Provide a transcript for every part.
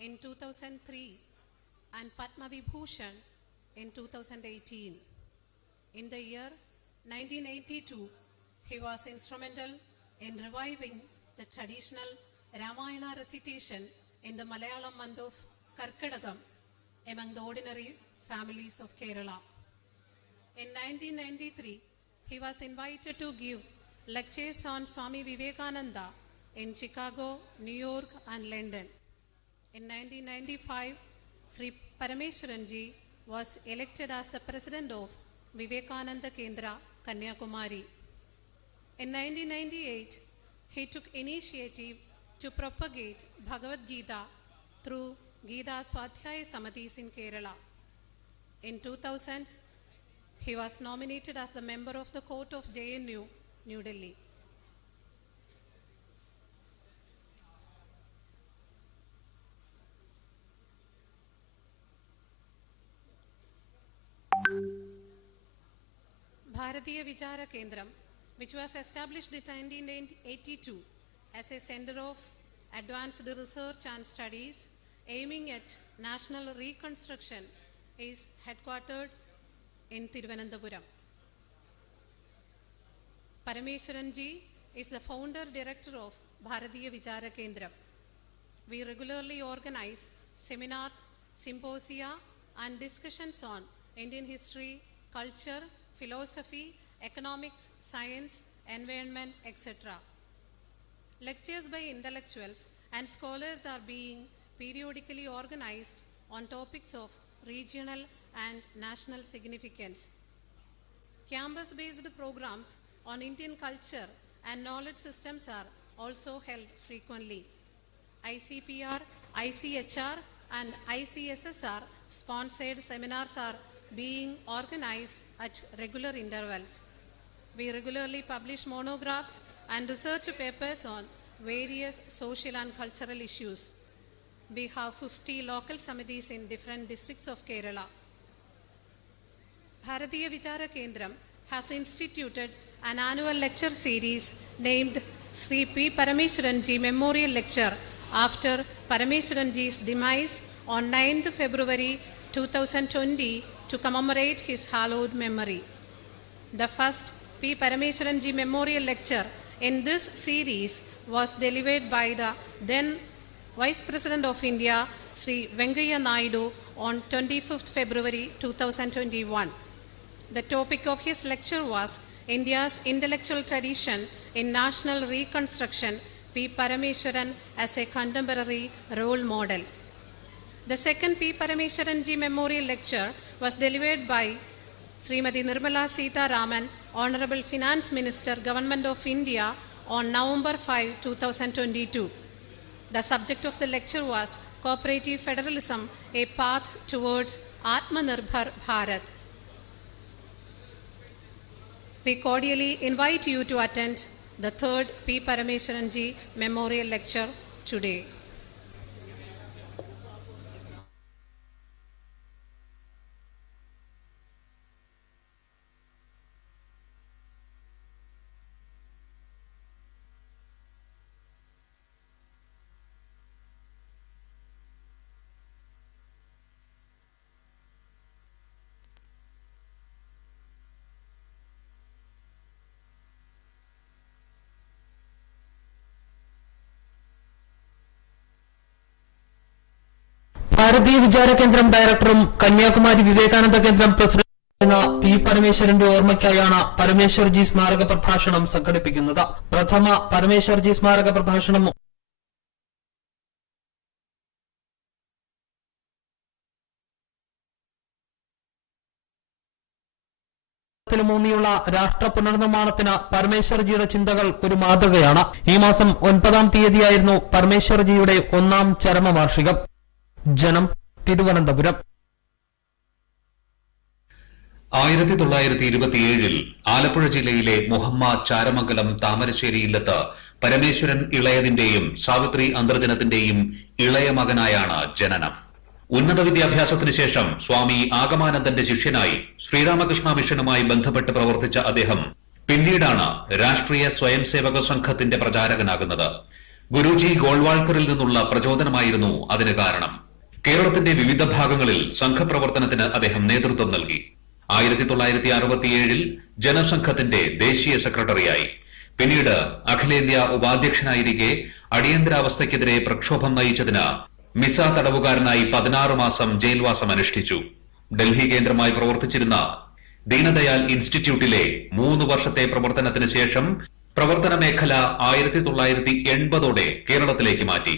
in 2003 and Padma Vibhushan in 2018. In the year 1982, he was instrumental in reviving the traditional Ramayana recitation in the Malayalam month of Karkadakam among the ordinary families of Kerala. In 1993, he was invited to give lectures on Swami Vivekananda in Chicago, New York, and London. In 1995, Sri Parameswarji was elected as the president of Vivekananda Kendra, Kanyakumari. In 1998, he took initiative to propagate Bhagavad Gita through Gita Swadhyaya Samadhis in Kerala. In 2000, he was nominated as the member of the court of JNU, New Delhi. Bharatiya Vichara Kendram, which was established in 1982 as a center of advanced research and studies aiming at national reconstruction, is headquartered in Thiruvanathapuram. Parameswaranji is the founder director of Bharatiya Vichara Kendram. We regularly organize seminars, symposia, and discussions on Indian history, culture, philosophy, economics, science, environment, etc. Lectures by intellectuals and scholars are being periodically organized on topics of regional and national significance. Campus-based programs on Indian culture and knowledge systems are also held frequently. ICPR, ICHR, and ICSSR sponsored seminars are being organized at regular intervals. We regularly publish monographs and research papers on various social and cultural issues. We have 50 local samadhis in different districts of Kerala. Bharatiya Vichara Kendram has instituted an annual lecture series named Sri P. Parameswaranji Memorial Lecture after Parameswaranji's demise on 9th February 2020 to commemorate his hallowed memory. The first P. Parameswaranji Memorial Lecture in this series was delivered by the then Vice President of India, Sri Venkaiah Naidu, on 25th February 2021. The topic of his lecture was India's intellectual tradition in national reconstruction, P. Parameswaran as a contemporary role model. The second P. Parameswaranji Memorial Lecture was delivered by Srimati Nirmala Sita Raman, Honorable Finance Minister, Government of India, on November 5, 2022. The subject of the lecture was Cooperative Federalism, a Path Towards Atmanirbhar Bharat. We cordially invite you to attend the third P. Parameswaranji Memorial Lecture today. Bharatiya Vichara കേന്ദ്രം ഡയറക്ടറും കന്യാകുമാരി വിവേകാനന്ദ കേന്ദ്രം president P പരമേശ്വരന്റെ ഓർമ്മയ്ക്കായാണ് Parameshwarji സ്മാരക പ്രഭാഷണം സംഘടിപ്പിക്കുന്നത്. പ്രഥമ പരമേശ്വർജി സ്മാരക പ്രഭാഷണം ൂന്നിയുള്ള രാഷ്ട്ര പുനർനിർമ്മാണത്തിന് പരമേശ്വർജിയുടെ ചിന്തകൾ ഒരു മാതൃകയാണ്. ഈ മാസം 9-ാം തീയതിയായിരുന്നു പരമേശ്വർജിയുടെ 1ാം ചരമവാർഷികം. ജനം, തിരുവനന്തപുരം. 1927 ആലപ്പുഴ ജില്ലയിലെ മുഹമ്മ ചാരമംഗലം താമരശ്ശേരി ഇല്ലത്ത് പരമേശ്വരൻ ഇളയതിന്റെയും സാവിത്രി അന്തർജനത്തിന്റെയും ഇളയ മകനായാണ് ജനനം. ഉന്നത വിദ്യാഭ്യാസത്തിനു ശേഷം സ്വാമി ആഗമാനന്ദന്റെ ശിഷ്യനായി ശ്രീരാമകൃഷ്ണ മിഷനുമായി ബന്ധപ്പെട്ട് പ്രവർത്തിച്ച അദ്ദേഹം പിന്നീടാണ് രാഷ്ട്രീയ സ്വയംസേവക സംഘത്തിന്റെ പ്രചാരകനാകുന്നത്. ഗുരുജി ഗോൾവാൾക്കറിൽ നിന്നുള്ള പ്രചോദനമായിരുന്നു അതിന് കാരണം. കേരളത്തിന്റെ വിവിധ ഭാഗങ്ങളിൽ സംഘപ്രവർത്തനത്തിന് അദ്ദേഹം നേതൃത്വം നൽകി. 1967 ജനസംഘത്തിന്റെ ദേശീയ സെക്രട്ടറിയായി. പിന്നീട് അഖിലേന്ത്യാ ഉപാധ്യക്ഷനായിരിക്കെ അടിയന്തരാവസ്ഥയ്ക്കെതിരെ പ്രക്ഷോഭം നയിച്ചതിന് മിസ തടവുകാരനായി 16 മാസം ജയിൽവാസം അനുഷ്ഠിച്ചു. ഡൽഹി കേന്ദ്രമായി പ്രവർത്തിച്ചിരുന്ന ദീനദയാൽ ഇൻസ്റ്റിറ്റ്യൂട്ടിലെ 3 വർഷത്തെ പ്രവർത്തനത്തിന് ശേഷം പ്രവർത്തന മേഖല 1980 കേരളത്തിലേക്ക് മാറ്റി.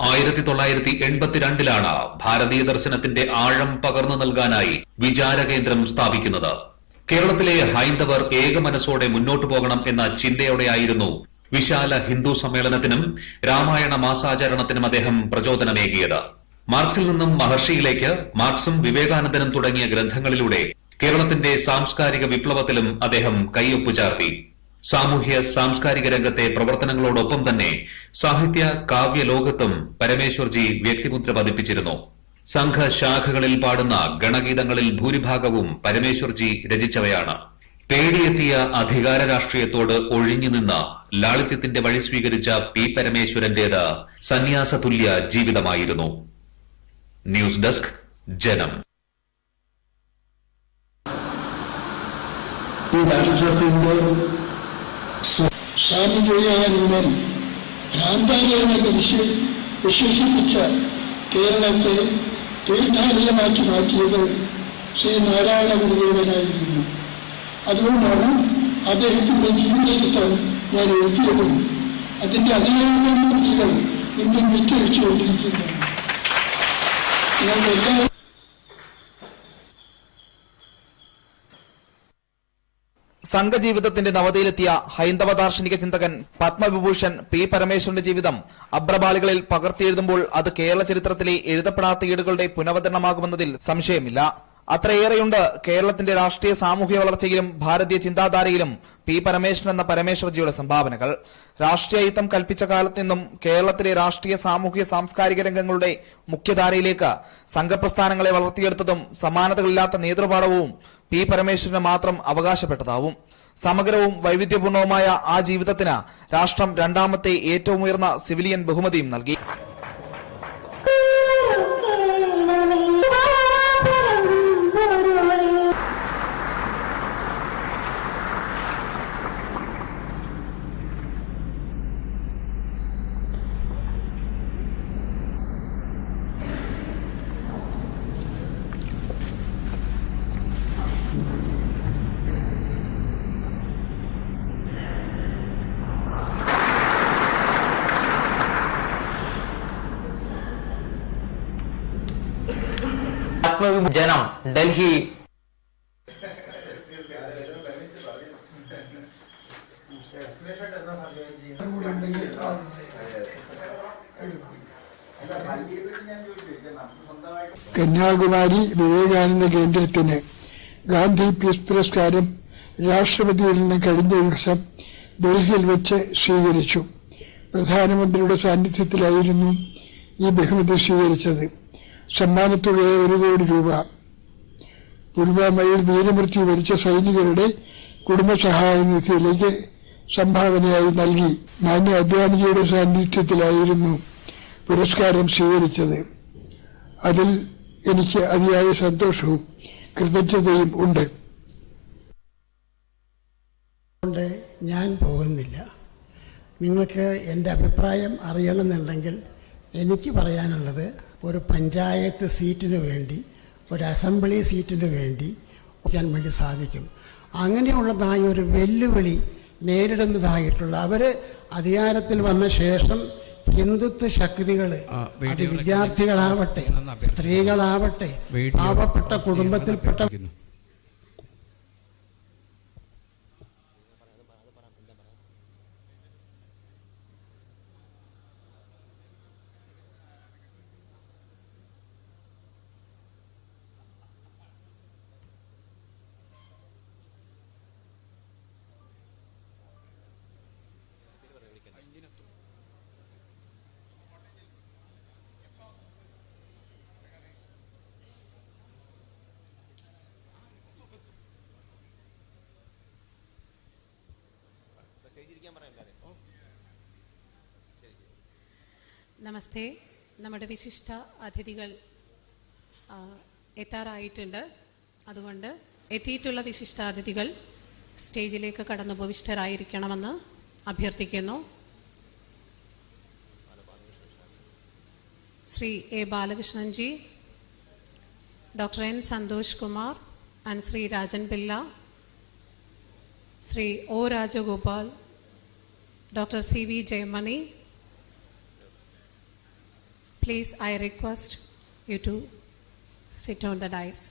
1982 ഭാരതീയ ദർശനത്തിന്റെ ആഴം പകർന്നു നൽകാനായി വിചാരകേന്ദ്രം സ്ഥാപിക്കുന്നത്. കേരളത്തിലെ ഹൈന്ദവർ ഏകമനസ്സോടെ മുന്നോട്ടു പോകണം എന്ന ചിന്തയോടെയായിരുന്നു വിശാല ഹിന്ദു സമ്മേളനത്തിനും രാമായണ മാസാചരണത്തിനും അദ്ദേഹം പ്രചോദനമേകിയത്. മാർക്സിൽ നിന്നും മഹർഷിയിലേക്ക്, മാർക്സും വിവേകാനന്ദനും തുടങ്ങിയ ഗ്രന്ഥങ്ങളിലൂടെ കേരളത്തിന്റെ സാംസ്കാരിക വിപ്ലവത്തിലും അദ്ദേഹം കൈയൊപ്പു ചാർത്തി. സാമൂഹ്യ സാംസ്കാരിക രംഗത്തെ പ്രവർത്തനങ്ങളോടൊപ്പം തന്നെ സാഹിത്യ കാവ്യ ലോകത്തും പരമേശ്വർജി വ്യക്തിമുദ്ര പതിപ്പിച്ചിരുന്നു. സംഘശാഖകളിൽ പാടുന്ന ഗണഗീതങ്ങളിൽ ഭൂരിഭാഗവും പരമേശ്വർജി രചിച്ചവയാണ്. പേടിയെത്തിയ അധികാര രാഷ്ട്രീയത്തോട് ഒഴിഞ്ഞുനിന്ന് ലാളിത്യത്തിന്റെ വഴി സ്വീകരിച്ച പി പരമേശ്വരന്റേത് സന്യാസതുല്യ ജീവിതമായിരുന്നു. ന്യൂസ് ഡെസ്ക്, ജനം. ഈ രാഷ്ട്രത്തിന്റെ സ്വാമിജയാനന്ദൻ ഭ്രാന്താലയമെന്ന് വിശേഷിപ്പിച്ച കേരളത്തെ തീർത്ഥാലയമാക്കി മാറ്റിയത് ശ്രീ നാരായണ ഗുരുദേവനായിരുന്നു. അതുകൊണ്ടാണ് അദ്ദേഹത്തിന്റെ ജീവചരിത്രം ഞാൻ എഴുതിയതും അതിന്റെ അതിലേറെ കൃതികൾ ഇന്നും വിറ്റഴിച്ചുകൊണ്ടിരിക്കുന്നത്. ഞങ്ങളെല്ലാവരും സംഘജീവിതത്തിന്റെ നവതിയിലെത്തിയ ഹൈന്ദവ ദാർശനിക ചിന്തകൻ പത്മവിഭൂഷൺ പി പരമേശ്വരന്റെ ജീവിതം അബ്രപാളികളിൽ പകർത്തിയെഴുതുമ്പോൾ അത് കേരള ചരിത്രത്തിലെ എഴുതപ്പെടാത്ത ഏടുകളുടെ പുനർവതരണമാകുമെന്നതിൽ സംശയമില്ല. അത്രയേറെയുണ്ട് കേരളത്തിന്റെ രാഷ്ട്രീയ സാമൂഹ്യ വളർച്ചയിലും ഭാരതീയ ചിന്താധാരയിലും പി പരമേശ്വരൻ എന്ന പരമേശ്വർജിയുടെ സംഭാവനകൾ. രാഷ്ട്രീയയുദ്ധം കൽപ്പിച്ച കാലത്ത് നിന്നും കേരളത്തിലെ രാഷ്ട്രീയ സാമൂഹ്യ സാംസ്കാരിക രംഗങ്ങളുടെ മുഖ്യധാരയിലേക്ക് സംഘപ്രസ്ഥാനങ്ങളെ വളർത്തിയെടുത്തതും സമാനതകളില്ലാത്ത നേതൃപാഠവും പി പരമേശ്വരന് മാത്രം അവകാശപ്പെട്ടതാവും. സമഗ്രവും വൈവിധ്യപൂർണവുമായ ആ ജീവിതത്തിന് രാഷ്ട്രം രണ്ടാമത്തെ ഏറ്റവും ഉയർന്ന സിവിലിയൻ ബഹുമതിയും നൽകി. ജനം, ഡൽഹി. കന്യാകുമാരി വിവേകാനന്ദ കേന്ദ്രത്തിന് ഗാന്ധി പീസ് പുരസ്കാരം രാഷ്ട്രപതിയിൽ നിന്ന് കഴിഞ്ഞ ദിവസം ഡൽഹിയിൽ വെച്ച് സ്വീകരിച്ചു. പ്രധാനമന്ത്രിയുടെ സാന്നിധ്യത്തിലായിരുന്നു ഈ ബഹുമതി സ്വീകരിച്ചത്. സമ്മാനത്തുക 1 കോടി രൂപ പുൽവാമയിൽ വീരമൃത്യു വരിച്ച സൈനികരുടെ കുടുംബസഹായ നിധിയിലേക്ക് സംഭാവനയായി നൽകി. മാന്യ അദ്വാനിജിയുടെ സാന്നിധ്യത്തിലായിരുന്നു പുരസ്കാരം സ്വീകരിച്ചത്. അതിൽ എനിക്ക് അതിയായ സന്തോഷവും കൃതജ്ഞതയും ഉണ്ട്. ഞാൻ പോകുന്നില്ല. നിങ്ങൾക്ക് എൻ്റെ അഭിപ്രായം അറിയണമെന്നുണ്ടെങ്കിൽ എനിക്ക് പറയാനുള്ളത്, ഒരു പഞ്ചായത്ത് സീറ്റിന് വേണ്ടി, ഒരു അസംബ്ലി സീറ്റിന് വേണ്ടി ചെയ്യാൻ വേണ്ടി സാധിക്കും. അങ്ങനെയുള്ളതായ ഒരു വെല്ലുവിളി നേരിടുന്നതായിട്ടുള്ള അവർ അധികാരത്തിൽ വന്ന ശേഷം ഹിന്ദുത്വ ശക്തികൾ, അത് വിദ്യാർത്ഥികളാവട്ടെ, സ്ത്രീകളാവട്ടെ, പാവപ്പെട്ട കുടുംബത്തിൽപ്പെട്ട നമസ്തേ. നമ്മുടെ വിശിഷ്ട അതിഥികൾ എത്താറായിട്ടുണ്ട്. അതുകൊണ്ട് എത്തിയിട്ടുള്ള വിശിഷ്ടാതിഥികൾ സ്റ്റേജിലേക്ക് കടന്നു ഉപവിഷ്ടരായിരിക്കണമെന്ന് അഭ്യർത്ഥിക്കുന്നു. Shri A Balakrishnanji, doctor N Santhosh Kumar and Shri Rajan Pillai, Shri O Rajagopal, doctor C V Jayamani. Please, I request you to sit on the dais.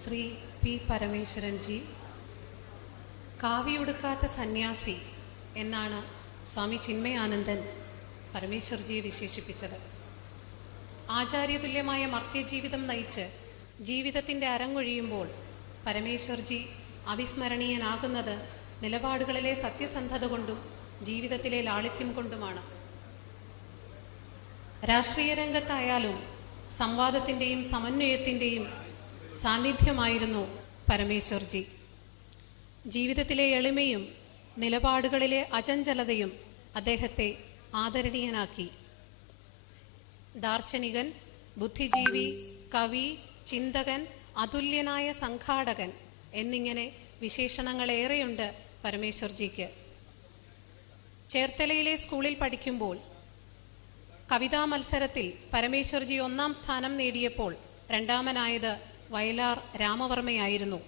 Shri P Parameswaranji, കാവിയുടുക്കാത്ത സന്യാസി എന്നാണ് സ്വാമി ചിന്മയാനന്ദൻ പരമേശ്വർജിയെ വിശേഷിപ്പിച്ചത്. ആചാര്യതുല്യമായ മർത്യജീവിതം നയിച്ച് ജീവിതത്തിൻ്റെ അരങ്ങൊഴിയുമ്പോൾ പരമേശ്വർജി അവിസ്മരണീയനാകുന്നത് നിലപാടുകളിലെ സത്യസന്ധത കൊണ്ടും ജീവിതത്തിലെ ലാളിത്യം കൊണ്ടുമാണ്. രാഷ്ട്രീയ രംഗത്തായാലും സംവാദത്തിൻ്റെയും സമന്വയത്തിൻ്റെയും സാന്നിധ്യമായിരുന്നു പരമേശ്വർജി. ജീവിതത്തിലെ എളിമയും നിലപാടുകളിലെ അചഞ്ചലതയും അദ്ദേഹത്തെ ആദരണീയനാക്കി. ദാർശനികൻ, ബുദ്ധിജീവി, കവി, ചിന്തകൻ, അതുല്യനായ സംഘാടകൻ എന്നിങ്ങനെ വിശേഷണങ്ങളേറെയുണ്ട് പരമേശ്വർജിക്ക്. ചേർത്തലയിലെ സ്കൂളിൽ പഠിക്കുമ്പോൾ കവിതാ മത്സരത്തിൽ പരമേശ്വർജി 1-ാം സ്ഥാനം നേടിയപ്പോൾ രണ്ടാമനായത് വയലാർ രാമവർമ്മയായിരുന്നു.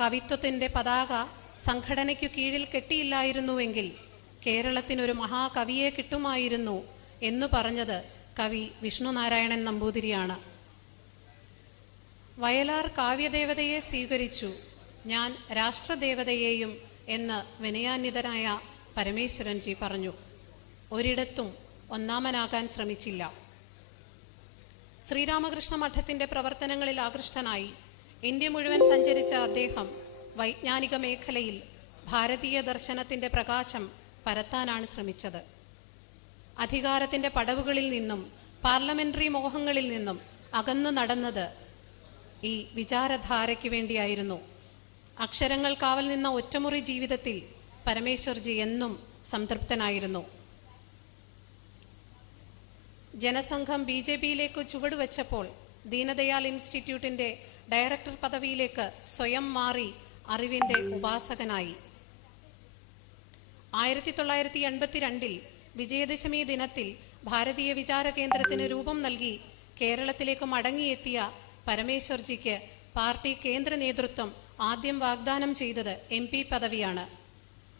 കവിത്വത്തിൻ്റെ പതാക സംഘടനയ്ക്കു കീഴിൽ കെട്ടിയില്ലായിരുന്നുവെങ്കിൽ കേരളത്തിനൊരു മഹാകവിയെ കിട്ടുമായിരുന്നു എന്നു പറഞ്ഞത് കവി വിഷ്ണുനാരായണൻ നമ്പൂതിരിയാണ്. വയലാർ കാവ്യദേവതയെ സ്വീകരിച്ചു, ഞാൻ രാഷ്ട്രദേവതയെയും എന്ന് വിനയാന്വിതനായ പരമേശ്വരൻജി പറഞ്ഞു. ഒരിടത്തും ഒന്നാമനാകാൻ ശ്രമിച്ചില്ല. ശ്രീരാമകൃഷ്ണ മഠത്തിൻ്റെ പ്രവർത്തനങ്ങളിൽ ആകൃഷ്ടനായി ഇന്ത്യ മുഴുവൻ സഞ്ചരിച്ച അദ്ദേഹം വൈജ്ഞാനിക മേഖലയിൽ ഭാരതീയ ദർശനത്തിൻ്റെ പ്രകാശം പരത്താനാണ് ശ്രമിച്ചത്. അധികാരത്തിൻ്റെ പടവുകളിൽ നിന്നും പാർലമെന്ററി മോഹങ്ങളിൽ നിന്നും അകന്നു നടന്നത് ഈ വിചാരധാരയ്ക്ക് വേണ്ടിയായിരുന്നു. അക്ഷരങ്ങൾ കാവൽ നിന്ന ഒറ്റമുറി ജീവിതത്തിൽ പരമേശ്വർജി എന്നും സംതൃപ്തനായിരുന്നു. ജനസംഘം BJPയിലേക്ക് ചുവടുവെച്ചപ്പോൾ ദീനദയാൽ ഇൻസ്റ്റിറ്റ്യൂട്ടിൻ്റെ ഡയറക്ടർ പദവിയിലേക്ക് സ്വയം മാറി അറിവിൻ്റെ ഉപാസകനായി. 1982 വിജയദശമി ദിനത്തിൽ ഭാരതീയ വിചാര കേന്ദ്രത്തിന് രൂപം നൽകി കേരളത്തിലേക്ക് മടങ്ങിയെത്തിയ പരമേശ്വർജിക്ക് പാർട്ടി കേന്ദ്ര നേതൃത്വം ആദ്യം വാഗ്ദാനം ചെയ്തത് MP പദവിയാണ്.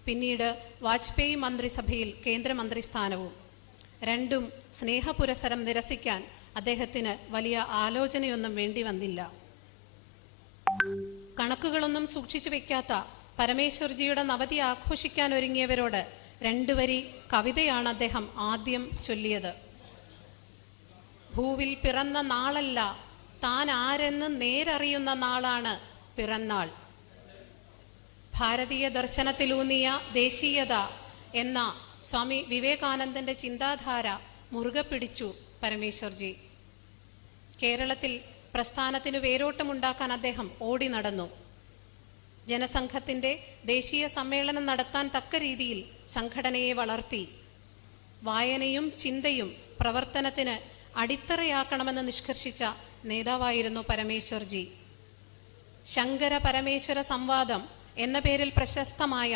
പിന്നീട് വാജ്പേയി മന്ത്രിസഭയിൽ കേന്ദ്രമന്ത്രിസ്ഥാനവും. രണ്ടും സ്നേഹപുരസരം നിരസിക്കാൻ അദ്ദേഹത്തിന് വലിയ ആലോചനയൊന്നും വേണ്ടി വന്നില്ല. കണക്കുകളൊന്നും സൂക്ഷിച്ചു വെക്കാത്ത പരമേശ്വർജിയുടെ നവതി ആഘോഷിക്കാൻ ഒരുങ്ങിയവരോട് 2 വരി കവിതയാണ് അദ്ദേഹം ആദ്യം ചൊല്ലിയത്. ഭൂവിൽ പിറന്ന നാളല്ല, താൻ ആരെന്ന് നേരറിയുന്ന നാളാണ് പിറന്നാൾ. ഭാരതീയ ദർശനത്തിലൂന്നിയ ദേശീയത എന്ന സ്വാമി വിവേകാനന്ദന്റെ ചിന്താധാര മുറുകെ പിടിച്ചു പരമേശ്വർജി. കേരളത്തിൽ പ്രസ്ഥാനത്തിനു വേരോട്ടമുണ്ടാക്കാൻ അദ്ദേഹം ഓടി നടന്നു. ജനസംഘത്തിൻ്റെ ദേശീയ സമ്മേളനം നടത്താൻ തക്ക രീതിയിൽ സംഘടനയെ വളർത്തി. വായനയും ചിന്തയും പ്രവർത്തനത്തിന് അടിത്തറയാക്കണമെന്ന് നിഷ്കർഷിച്ച നേതാവായിരുന്നു പരമേശ്വർജി. ശങ്കര പരമേശ്വര സംവാദം എന്ന പേരിൽ പ്രശസ്തമായ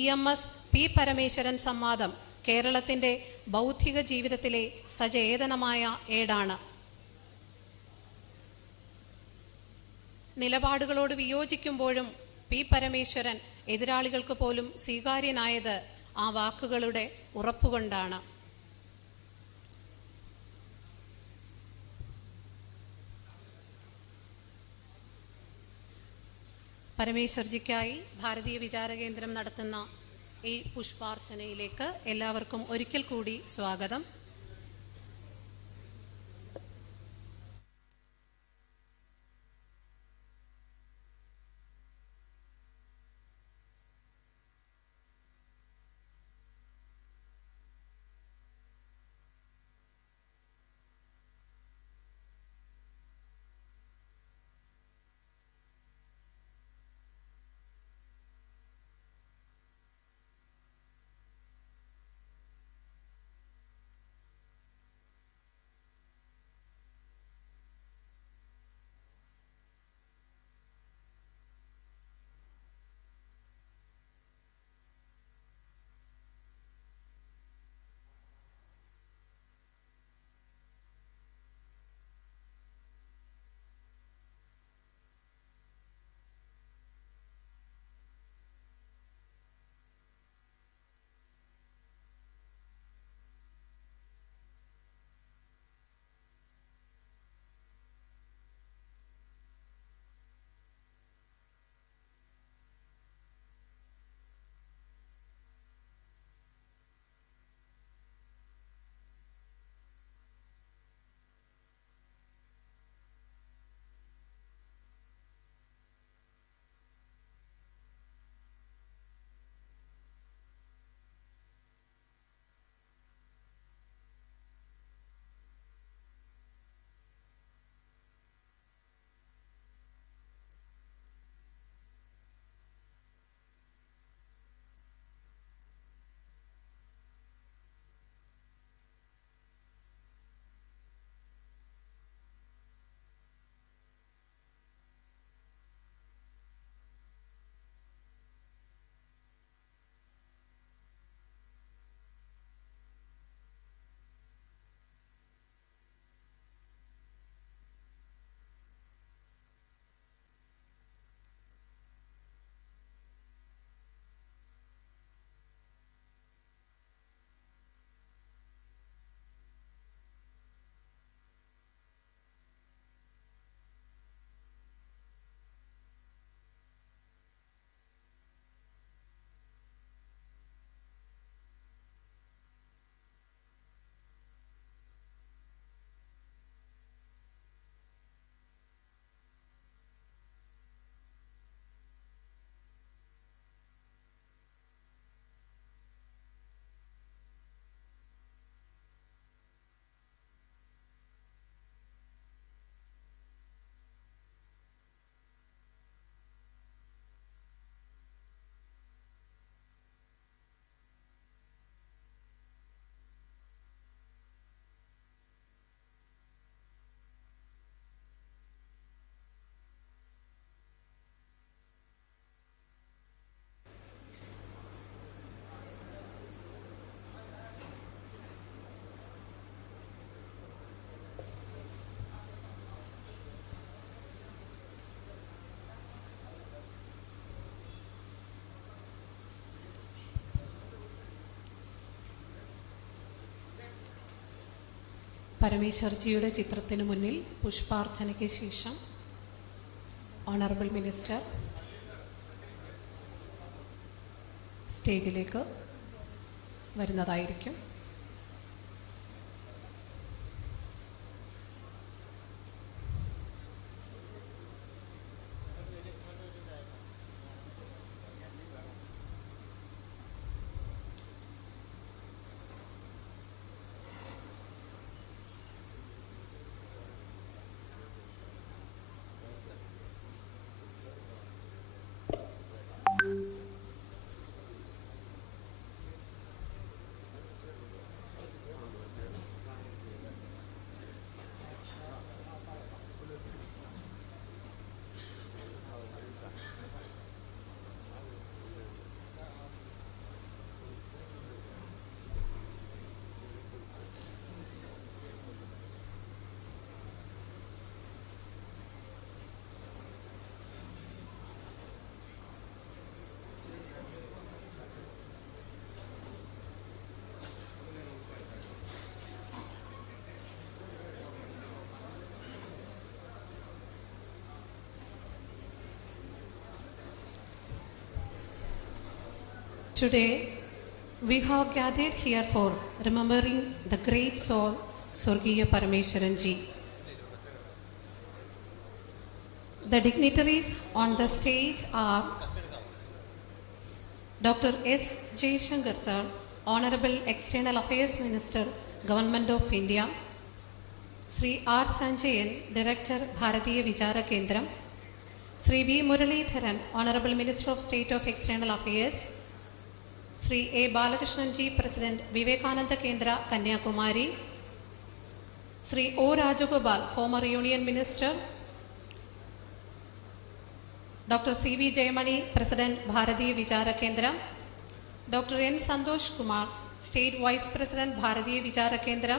EMS P പരമേശ്വരൻ സംവാദം കേരളത്തിൻ്റെ ബൗദ്ധിക ജീവിതത്തിലെ സചേതനമായ ഏടാണ്. നിലപാടുകളോട് വിയോജിക്കുമ്പോഴും P പരമേശ്വരൻ എതിരാളികൾക്ക് പോലും സ്വീകാര്യനായത് ആ വാക്കുകളുടെ ഉറപ്പുകൊണ്ടാണ്. പരമേശ്വർജിക്കായി ഭാരതീയ വിചാരകേന്ദ്രം നടത്തുന്ന ഈ പുഷ്പാർച്ചനയിലേക്ക് എല്ലാവർക്കും ഒരിക്കൽ കൂടി സ്വാഗതം. പരമേശ്വർജിയുടെ ചിത്രത്തിന് മുന്നിൽ പുഷ്പാർച്ചനയ്ക്ക് ശേഷം ഓണറബിൾ മിനിസ്റ്റർ സ്റ്റേജിലേക്ക് വരുന്നതായിരിക്കും. Today, we have gathered here for remembering the great soul Swargiya Parameswaranji. The dignitaries on the stage are Dr. S. Jaishankar sir, Honorable External Affairs Minister, Government of India, Sri R. Sanjayan, Director, Bharatiya Vichara Kendram, Sri V. Muralidharan, Honorable Minister of State of External Affairs, Sri A. Balakrishnan-ji, President, Vivekananda Kendra, Kanyakumari, Sri O. Rajagopal, former Union Minister, Dr. C. V. Jayamani, President, Bharatiya Vichara Kendra, Dr. N. Santosh Kumar, State Vice President, Bharatiya Vichara Kendra,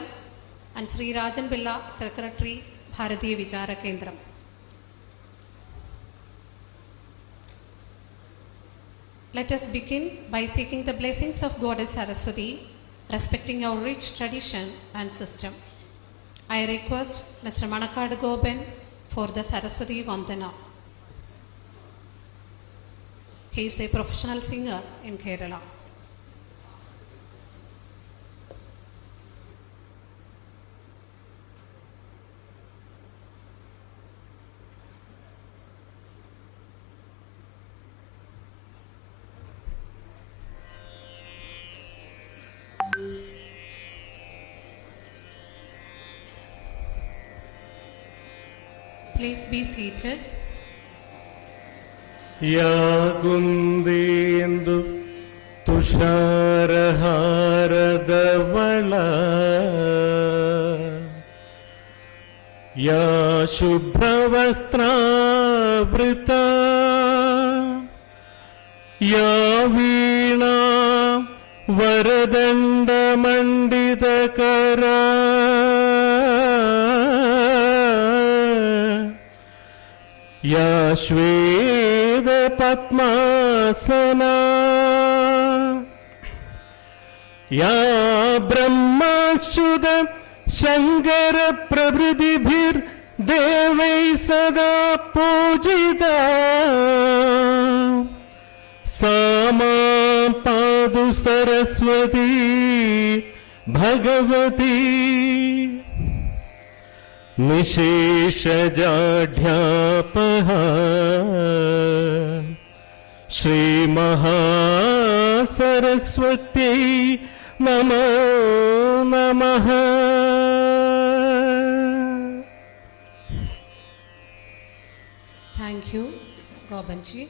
and Sri Rajan Billa, Secretary, Bharatiya Vichara Kendra. Let us begin by seeking the blessings of Goddess Saraswati, respecting our rich tradition and system. I request Mr. Manakad Goben for the Saraswati Vandana. He is a professional singer in Kerala. Please be seated. ಯಾಗುಂದೇಂದು ತುಷಾರಹಾರದವಳ ಯಾ ಶುಭ್ರವಸ್ತ್ರಾವೃತ ಯಾ ವೀಣಾ ವರದಂಡಮಂಡಿತಕರ या श्वेत पद्मासना या ब्रह्माच्युत शंकर प्रभृतिभिर्देवै सदा पूजिता सा मां पातु सरस्वती भगवती निशेषजाढ्यापः श्रीमहासरस्वत्यै नमो नमः. Thank you, Gobanji.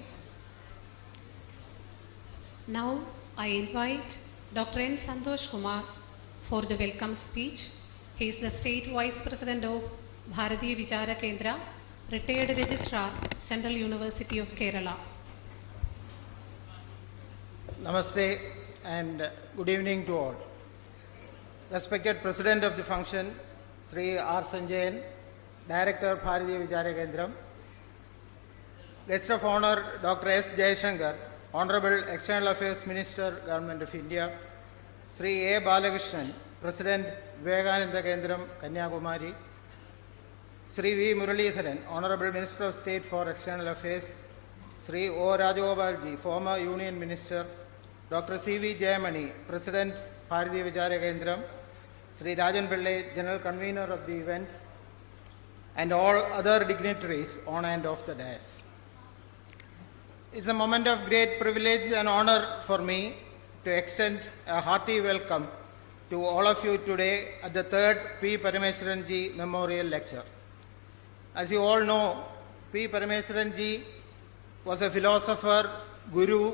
Now I invite Dr. N. Santosh Kumar for the welcome speech. He is the State Vice President of Bharatiya Vichara Kendra, retired Registrar, Central University of Kerala. Namaste and good evening to all. Respected President of the function, Sri R. Sanjayan, Director of Bharatiya Vichara Kendra, Guest of Honor Dr. S. Jaishankar, Honorable External Affairs Minister, Government of India, Sri A. Balakrishnan, President Vivekananda Kendram, Kanyakumari, Sri V. Muralidharan, Honorable Minister of State for External Affairs, Sri O. Rajagobalji, former Union Minister, Dr. C. V. Jayamani, President, Bharatiya Vichara Kendram, Sri Rajan Pillai, General Convener of the event, and all other dignitaries on and off the dais. It's a moment of great privilege and honor for me to extend a hearty welcome to all of you today at the third P. Parameswaranji Memorial Lecture. As you all know, P. Parameswaranji was a philosopher, guru,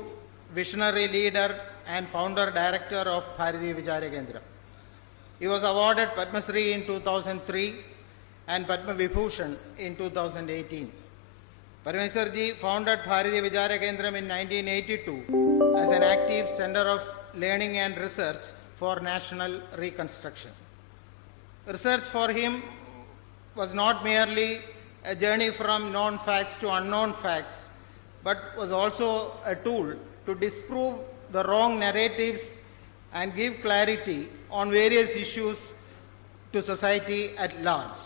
visionary leader, and founder director of Bharatiya Vichara Kendram. He was awarded Padma Shri in 2003 and Padma Vibhushan in 2018. Parameswarji founded Bharatiya Vichara Kendram in 1982 as an active center of learning and research for national reconstruction. Research for him was not merely a journey from known facts to unknown facts, but was also a tool to disprove the wrong narratives and give clarity on various issues to society at large.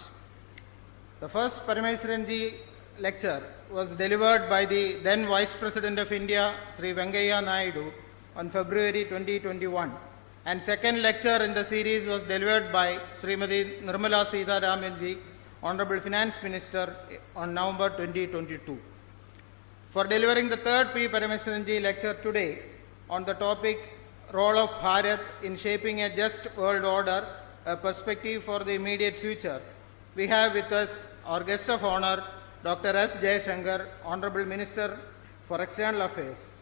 The first Parameswaranji lecture was delivered by the then Vice President of India, Sri Venkaiah Naidu, on February 2021. And second lecture in the series was delivered by Srimati Nirmala Sitharamanji, Honorable Finance Minister, on November 2022. For delivering the third P. Parameswaranji lecture today on the topic Role of Bharat in Shaping a Just World Order, a Perspective for the Immediate Future, we have with us our guest of honor, Dr. S. Jaishankar, Honorable Minister for External Affairs.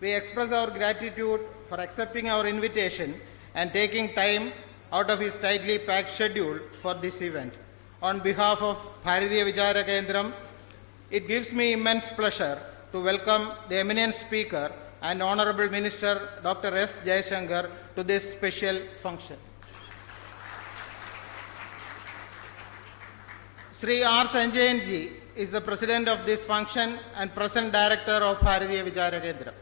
We express our gratitude for accepting our invitation and taking time out of his tightly packed schedule for this event. On behalf of Bharatiya Vichara Kendram, it gives me immense pleasure to welcome the eminent speaker and Honorable Minister Dr. S. Jaishankar to this special function. Sri R. Sanjayan Ji is the President of this function and present Director of Bharatiya Vichara Kendram.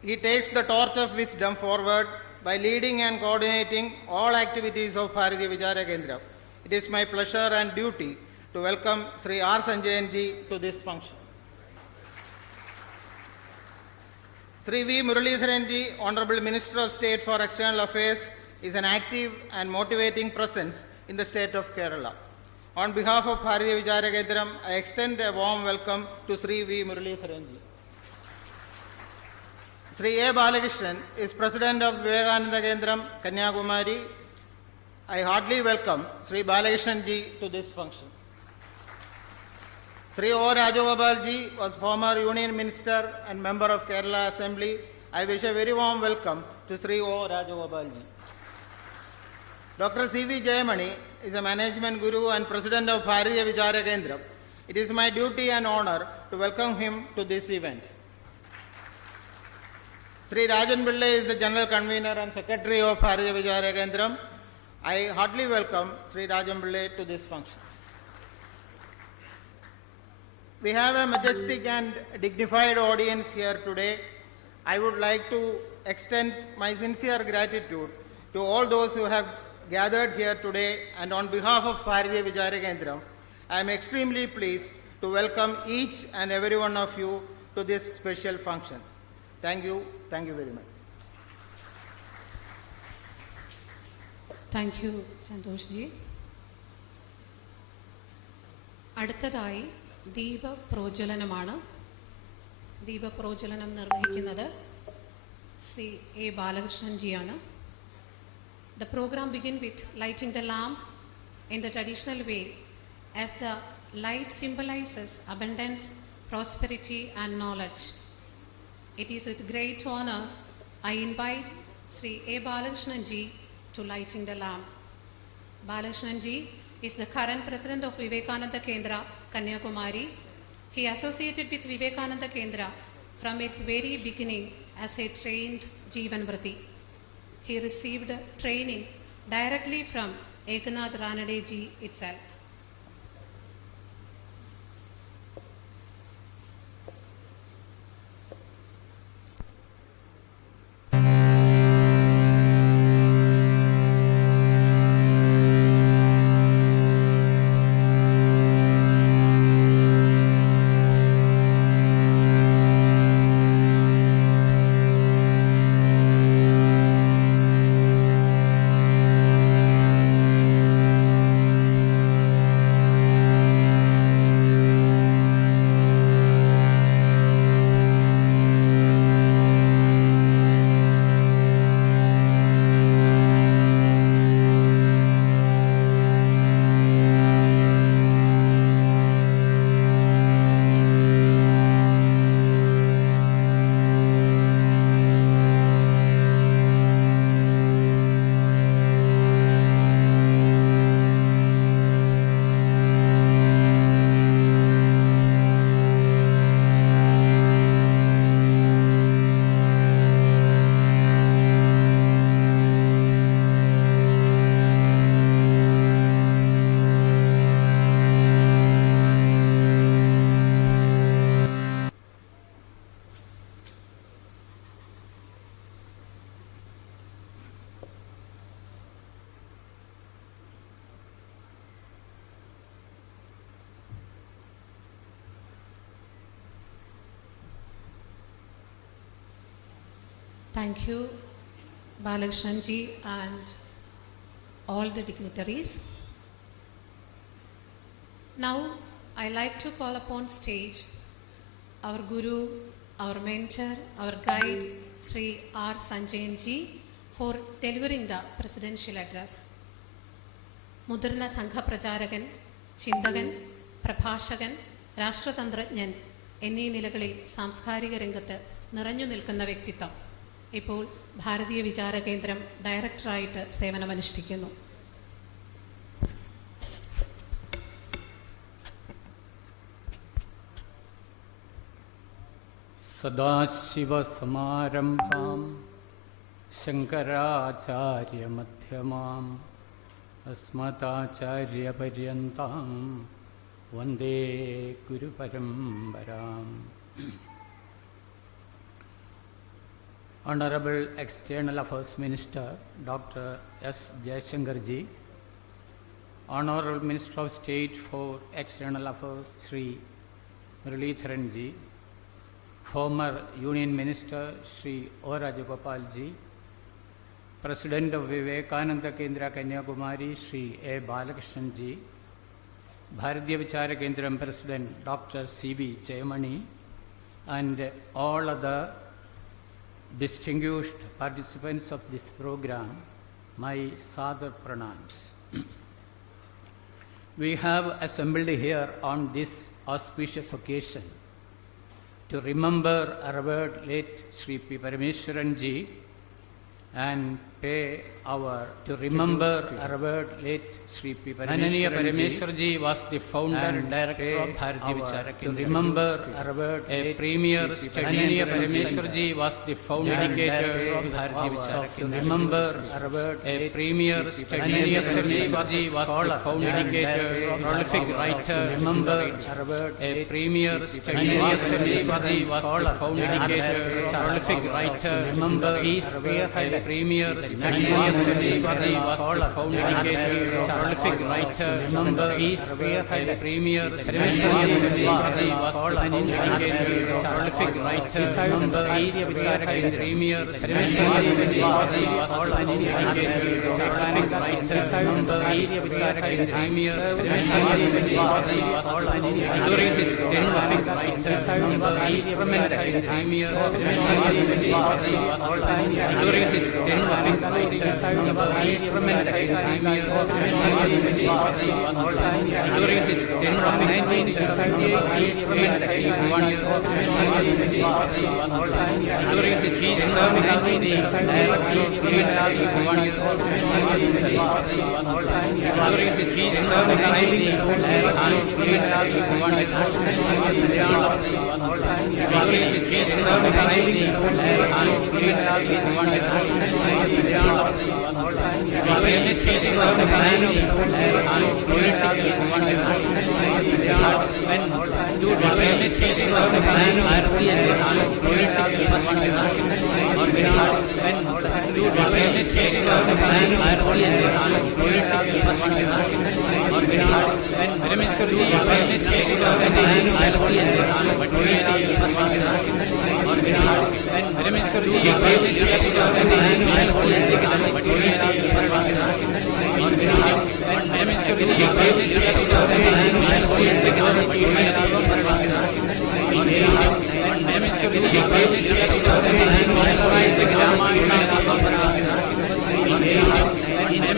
He takes the torch of wisdom forward by leading and coordinating all activities of Bharatiya Vichara Kendram. It is my pleasure and duty to welcome Sri R. Sanjayan Ji to this function. Sri V. Muralidharan Ji, Honorable Minister of State for External Affairs, is an active and motivating presence in the state of Kerala. On behalf of Bharatiya Vichara Kendram, I extend a warm welcome to Sri V. Muralidharan Ji. Sri A. Balakrishnan is President of Vivekananda Kendram, Kanyakumari. I heartily welcome Sri Balakrishnan Ji to this function. Sri O. Rajagobalji was former Union Minister and member of Kerala Assembly. I wish a very warm welcome to Sri O. Rajagobalji. Dr. C. V. Jayamani is a management guru and President of Bharatiya Vichara Kendram. It is my duty and honor to welcome him to this event. Sri Rajan Pillai is the General Convener and Secretary of Bharatiya Vichara Kendram. I heartily welcome Sri Rajan Pillai to this function. We have a majestic and dignified audience here today. I would like to extend my sincere gratitude to all those who have gathered here today, and on behalf of Bharatiya Vichara Kendram, I am extremely pleased to welcome each and every one of you to this special function. Thank you very much. Thank you, Santosh Ji. അടുത്തതായി ദീപപ്രോജ്വലനമാണ്. ദീപപ്രോജ്വലനം നിർവഹിക്കുന്നത് Shri A Balakrishnan ജിയാണ്. The program begins with lighting the lamp in the traditional way, as the light symbolizes abundance, prosperity and knowledge. It is with great honor I invite Sri A. Balakrishnan Ji to lighting the lamp. Balakrishnan Ji is the current president of Vivekananda Kendra, Kanyakumari. He associated with Vivekananda Kendra from its very beginning as a trained Jeevanvrati. He received training directly from Eknath Ranade Ji itself. Thank you, Balakrishnan ji and all the dignitaries. Now, I like to call upon stage our Guru, our mentor, our guide, Sri R. Sanjayan ji, for delivering the presidential address. മുതിർന്ന സംഘപ്രചാരകൻ, ചിന്തകൻ, പ്രഭാഷകൻ, രാഷ്ട്രതന്ത്രജ്ഞൻ എന്നീ നിലകളിൽ സാംസ്കാരിക രംഗത്ത് നിറഞ്ഞു നിൽക്കുന്ന വ്യക്തിത്വം ഇപ്പോൾ ഭാരതീയ വിചാരകേന്ദ്രം ഡയറക്ടറായിട്ട് സേവനമനുഷ്ഠിക്കുന്നു. സദാശിവസമാരംഭാം ശങ്കരാചാര്യമധ്യമാം അസ്മദാചാര്യപര്യന്താം വന്ദേ ഗുരുപരമ്പരാം. Honorable External Affairs Minister Dr. S. Jaishankar ji, Honorable Minister of State for External Affairs Sri Muralidharan ji, former Union Minister Sri O. Rajagopal ji, President of Vivekananda Kendra Kanyakumari Sri A. Balakrishnan ji, Bharatiya Vichara Kendram President Dr. C.V. Jayamani, and all other distinguished participants of this program, my Sadar Pranams. We have assembled here on this auspicious occasion to remember our revered late Sri P. Parameswaran ji and pay our to remember our revered late Sri P. Parameswarji was the founder and director of Bharatiya Vichara Kendra. To remember our revered a premier Ananiya Parameswarji was the founder and director of Bharatiya Vichara Kendra. To remember our revered a premier Ananiya Parameswarji was the founder and educator, prolific writer. Remember our revered a premier Ananiya Parameswarji was the founder and educator, prolific writer. Remember his premier Ananiya Parameswarji was the founder and educator, prolific writer. Remember his premier Parameswarji was the founder and educator, prolific writer. Remember his premier Parameswarji was the founder and educator, prolific writer. Remember his premier Parameswarji was the founder and educator, during his tenure writer. Remember his premier Parameswarji was the founder and educator, during his tenure writer. Remember his premier Parameswarji during his tenure of 1978, during his he served as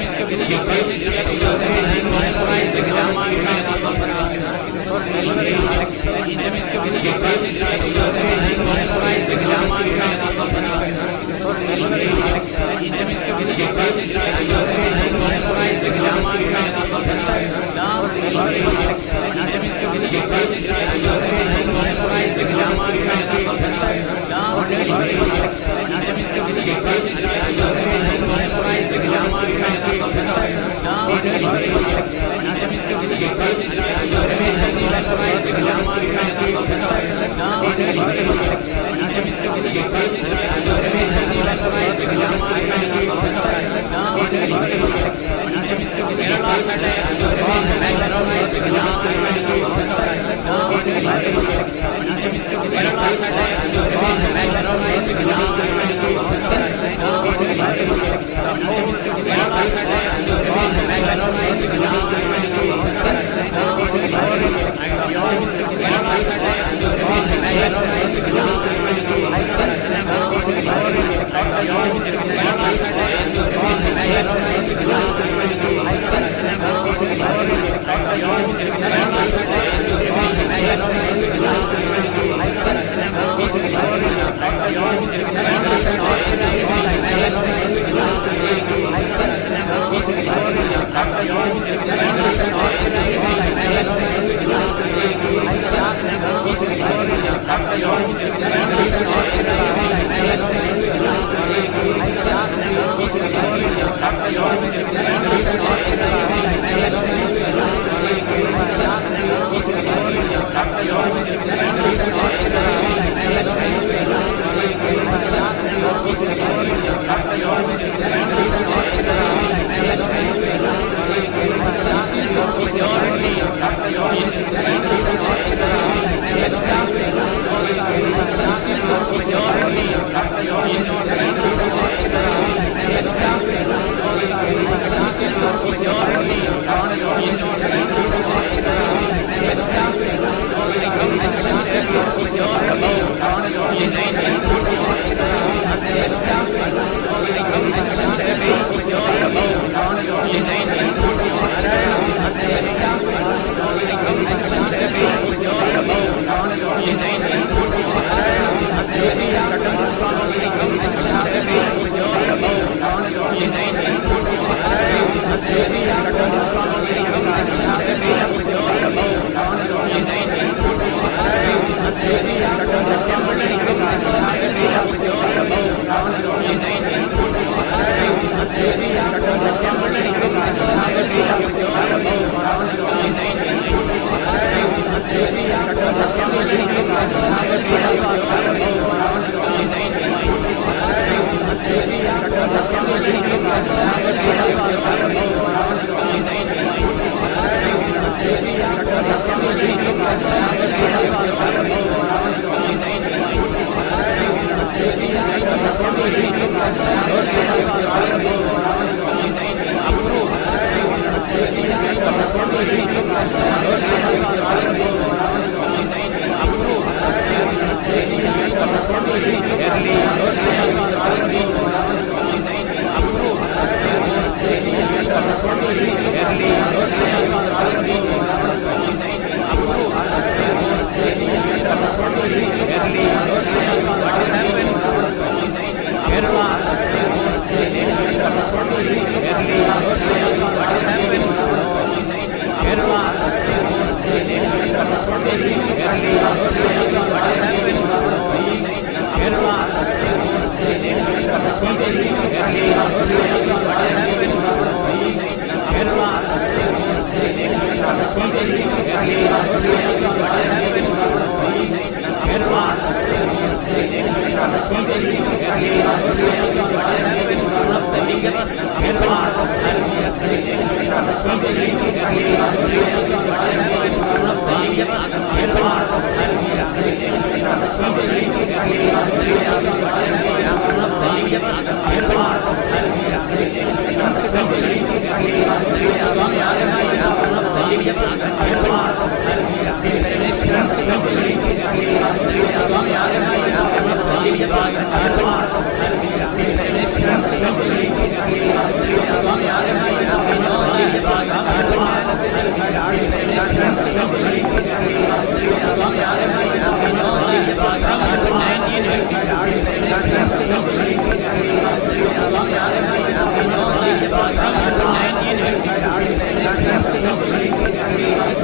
the director of during his he served as Swami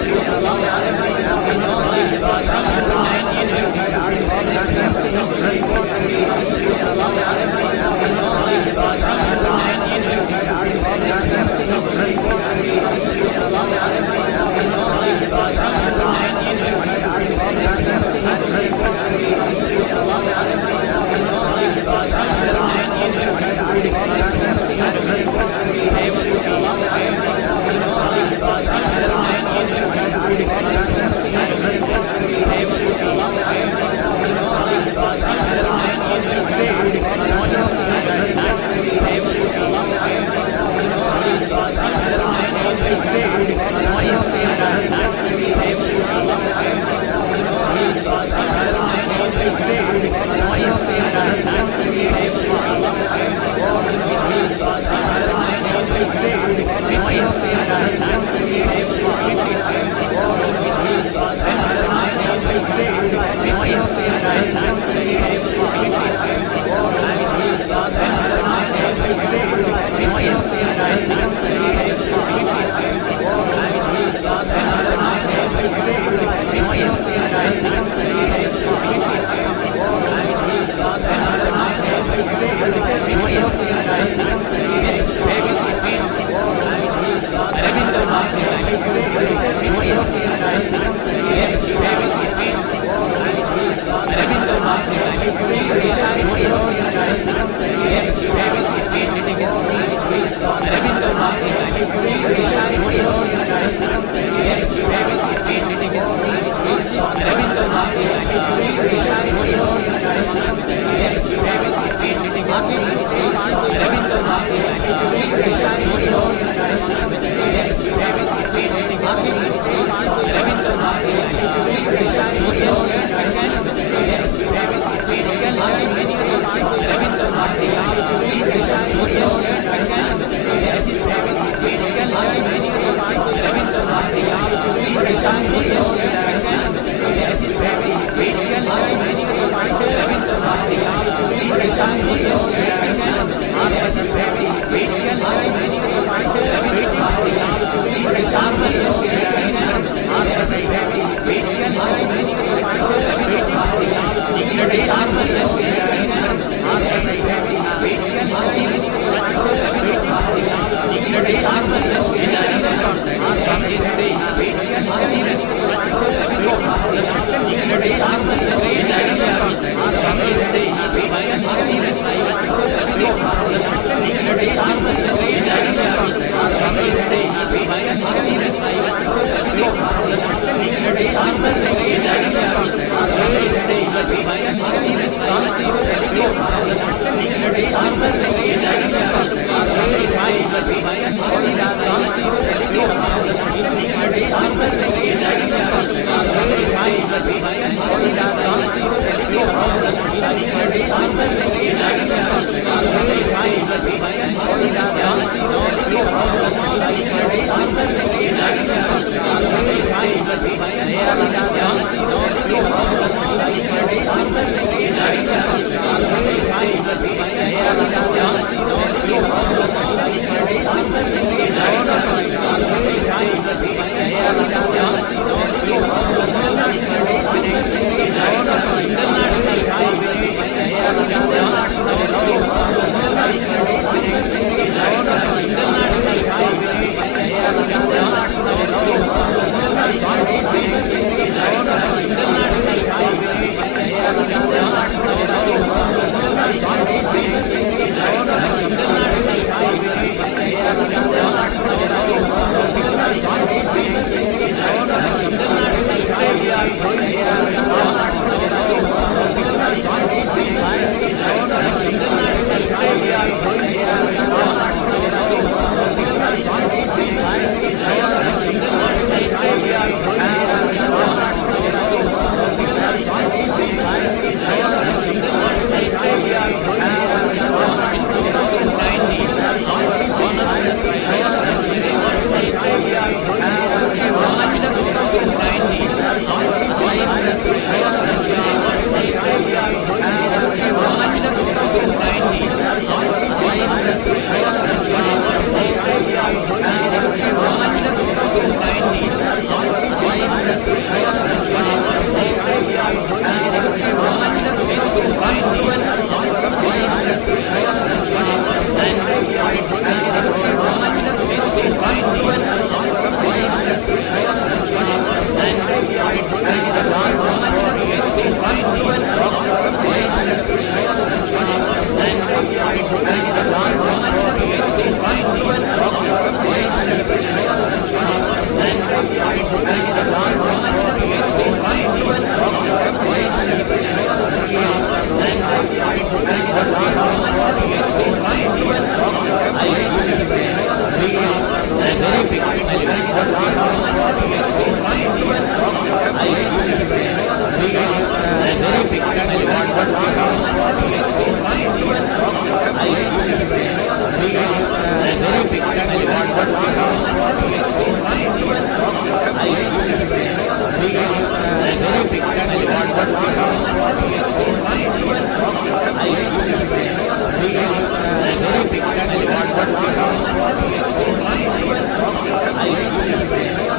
I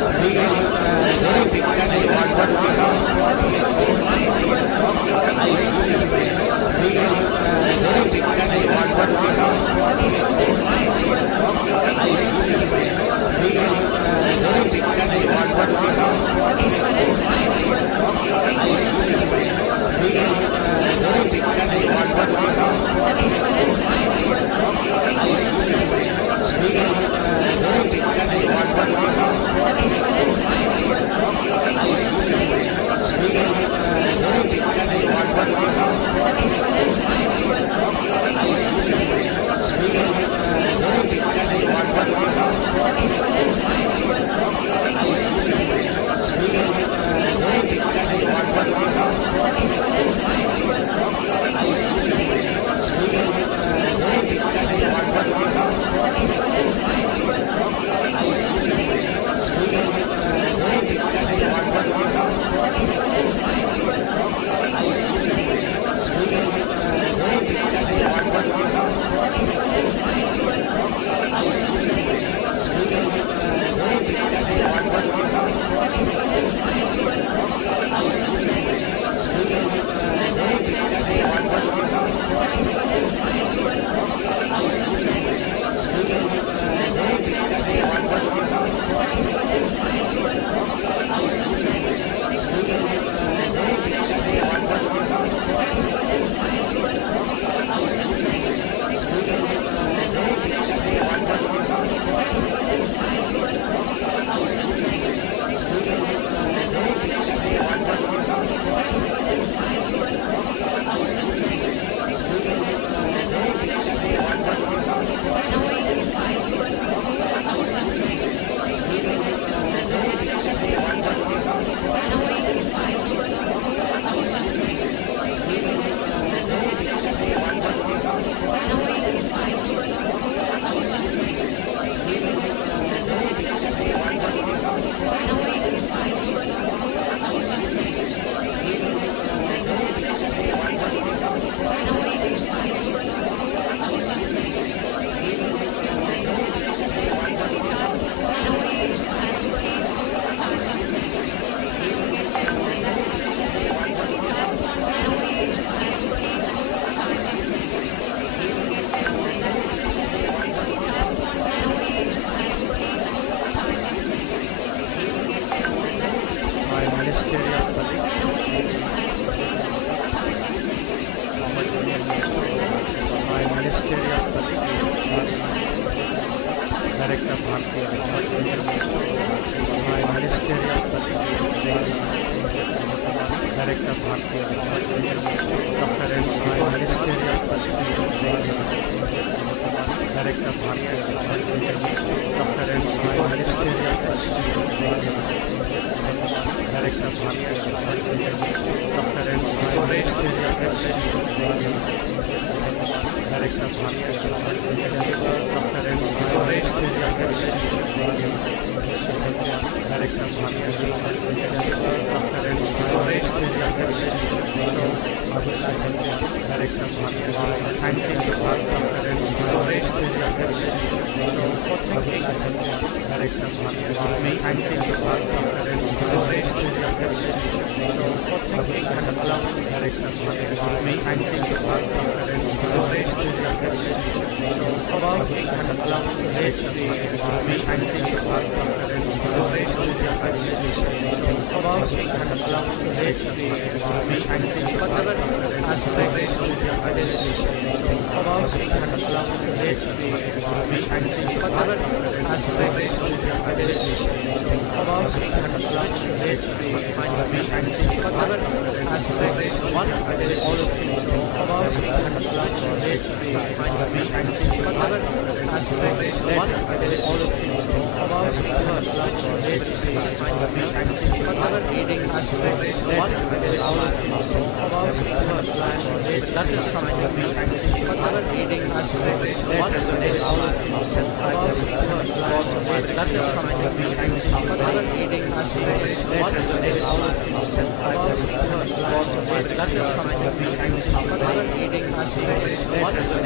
Bharatiya my ministerial Director Bharatiya Dr. N. My ministerial Director Bharatiya Dr. N. My ministerial Director Bharatiya Dr. N. My ministerial Director Bharatiya Dr. N. My ministerial Director Bharatiya Dr. N. My ministerial Director Bharatiya thanking you for Dr. N. My ministerial Director Bharatiya thanking you for Dr. N. My ministerial Director Bharatiya thanking you for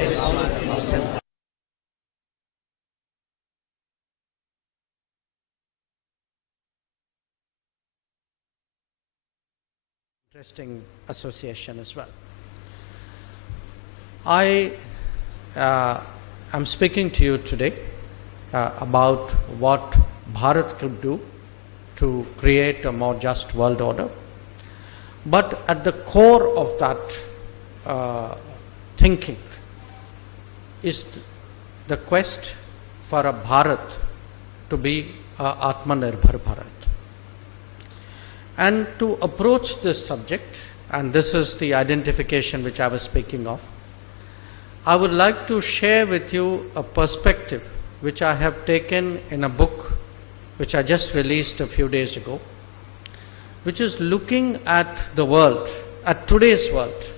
Dr. N. Interesting association as well. I am speaking to you today about what Bharat could do to create a more just world order. But at the core of that thinking is the quest for a Bharat to be a Atmanirbhar Bharat. And to approach this subject, and this is the identification which I was speaking of, I would like to share with you a perspective which I have taken in a book which I just released a few days ago, which is looking at the world, at today's world,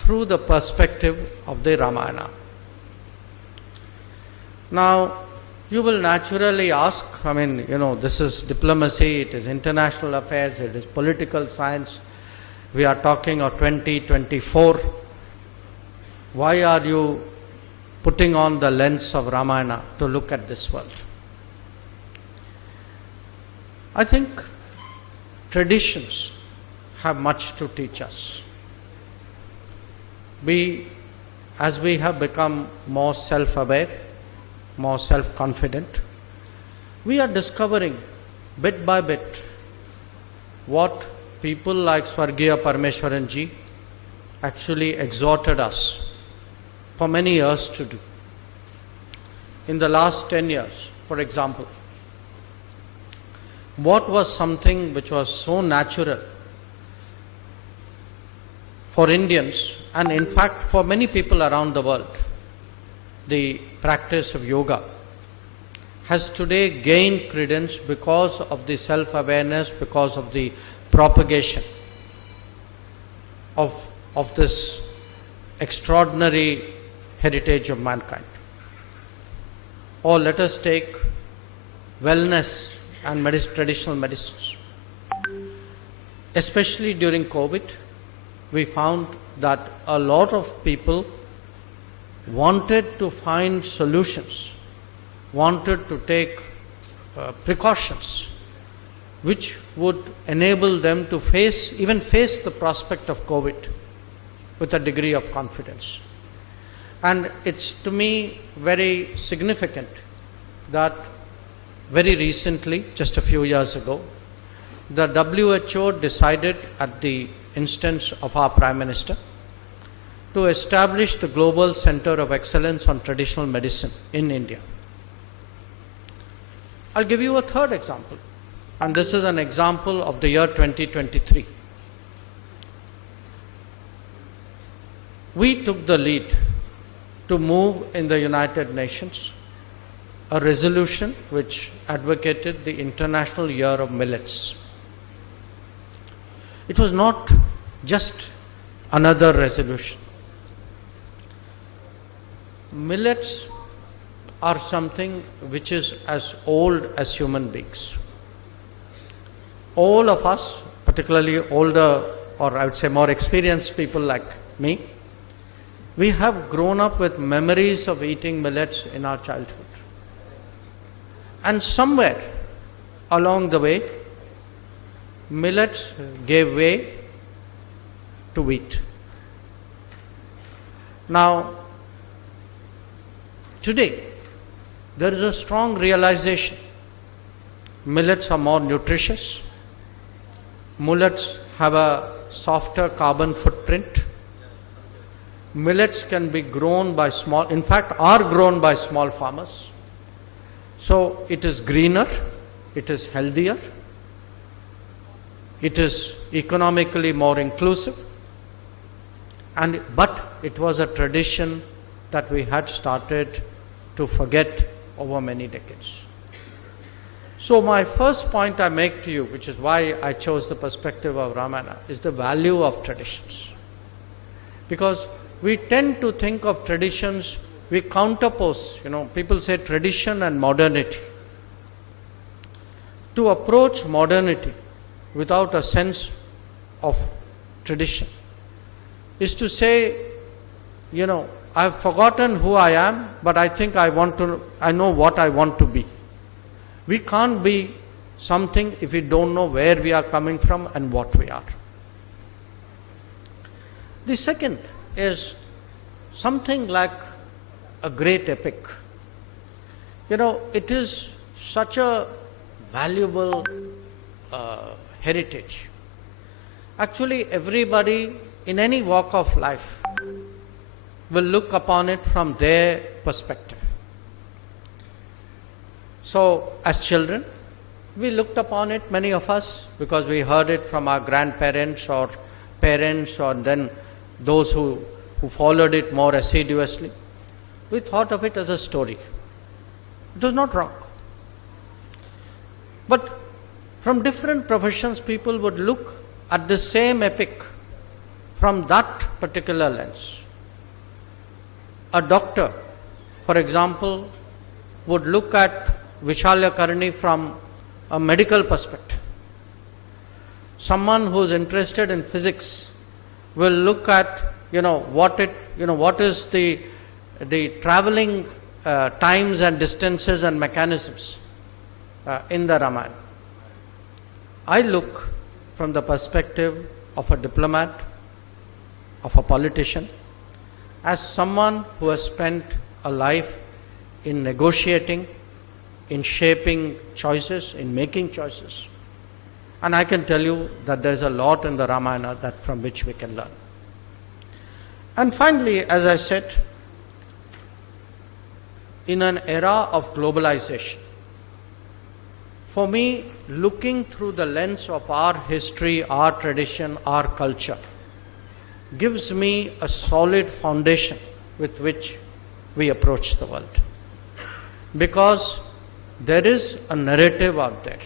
through the perspective of the Ramayana. Now, you will naturally ask, this is diplomacy, it is international affairs, it is political science, we are talking of 2024. Why are you putting on the lens of Ramayana to look at this world? I think traditions have much to teach us. As we have become more self-aware, more self-confident, we are discovering bit by bit what people like Swargiya Parameswaranji actually exhorted us for many years to do. In the last 10 years, for example, what was something which was so natural for Indians, and in fact for many people around the world, the practice of yoga, has today gained credence because of the self-awareness, because of the propagation of this extraordinary heritage of mankind. Or let us take wellness and traditional medicines. Especially during COVID, we found that a lot of people wanted to find solutions, wanted to take precautions which would enable them to face the prospect of COVID with a degree of confidence. And it's to me very significant that very recently, just a few years ago, the WHO decided at the instance of our Prime Minister to establish the Global Center of Excellence on Traditional Medicine in India. I'll give you a third example, and this is an example of the year 2023. We took the lead to move in the United Nations a resolution which advocated the International Year of Millets. It was not just another resolution. Millets are something which is as old as human beings. All of us, particularly older, or I would say more experienced people like me, we have grown up with memories of eating millets in our childhood. And somewhere along the way, millets gave way to wheat. Now, today, there is a strong realization millets are more nutritious, millets have a softer carbon footprint, millets can be grown by small, in fact are grown by small farmers. So it is greener, it is healthier, it is economically more inclusive, but it was a tradition that we had started to forget over many decades. So my first point I make to you, which is why I chose the perspective of Ramayana, is the value of traditions. Because we tend to think of traditions, we counterpose, people say tradition and modernity. To approach modernity without a sense of tradition is to say, I've forgotten who I am, but I think I know what I want to be. We can't be something if we don't know where we are coming from and what we are. The second is something like a great epic. It is such a valuable heritage. Actually, everybody in any walk of life will look upon it from their perspective. So, as children, we looked upon it, many of us, because we heard it from our grandparents or parents, or then those who followed it more assiduously. We thought of it as a story. It was not wrong. But from different professions, people would look at the same epic from that particular lens. A doctor, for example, would look at Vishalyakarni from a medical perspective. Someone who is interested in physics will look at, what is the traveling times and distances and mechanisms in the Ramayana. I look from the perspective of a diplomat, of a politician, as someone who has spent a life in negotiating, in shaping choices, in making choices. And I can tell you that there's a lot in the Ramayana from which we can learn. And finally, as I said, in an era of globalization, for me, looking through the lens of our history, our tradition, our culture, gives me a solid foundation with which we approach the world. Because there is a narrative out there.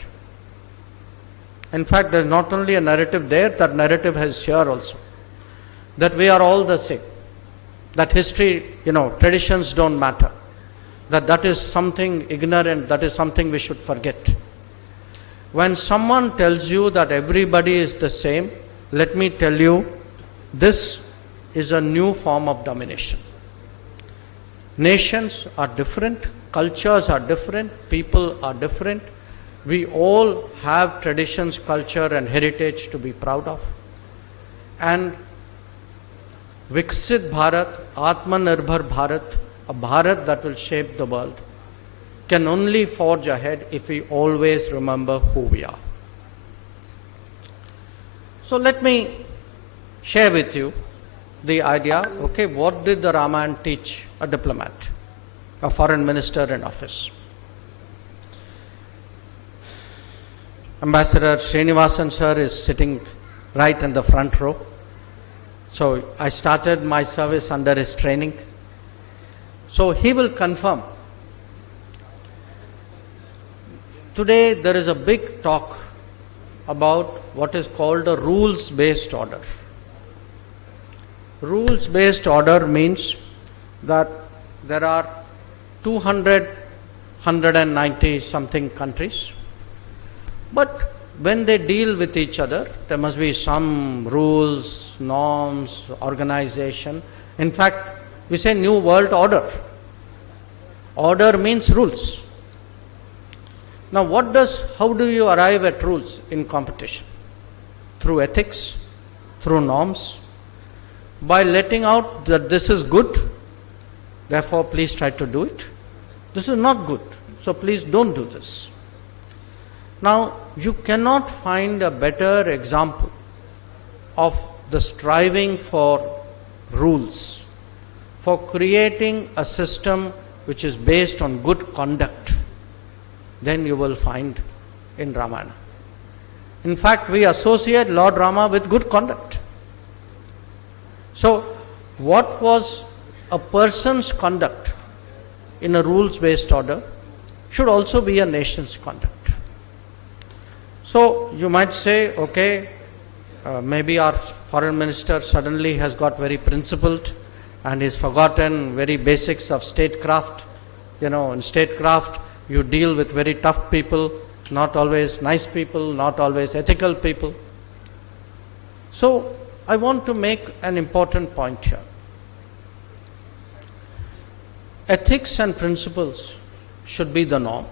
In fact, there's not only a narrative there, that narrative has here also. That we are all the same. That history, traditions don't matter. That is something ignorant, that is something we should forget. When someone tells you that everybody is the same, let me tell you, this is a new form of domination. Nations are different, cultures are different, people are different. We all have traditions, culture and heritage to be proud of. And Viksit Bharat, Atmanirbhar Bharat, a Bharat that will shape the world, can only forge ahead if we always remember who we are. So let me share with you the idea, what did the Ramayana teach a diplomat, a foreign minister in office? Ambassador Srinivasan sir is sitting right in the front row. So I started my service under his training. So he will confirm. Today there is a big talk about what is called a rules-based order. Rules-based order means that there are 190 something countries, but when they deal with each other, there must be some rules, norms, organization. In fact, we say New World Order. Order means rules. Now how do you arrive at rules in competition? Through ethics, through norms, by letting out that this is good, therefore please try to do it. This is not good, so please don't do this. Now, you cannot find a better example of the striving for rules, for creating a system which is based on good conduct, than you will find in Ramayana. In fact, we associate Lord Rama with good conduct. So, what was a person's conduct in a rules-based order should also be a nation's conduct. So, you might say, okay, maybe our foreign minister suddenly has got very principled and he's forgotten very basics of statecraft. You know, in statecraft, you deal with very tough people, not always nice people, not always ethical people. So, I want to make an important point here. Ethics and principles should be the norm.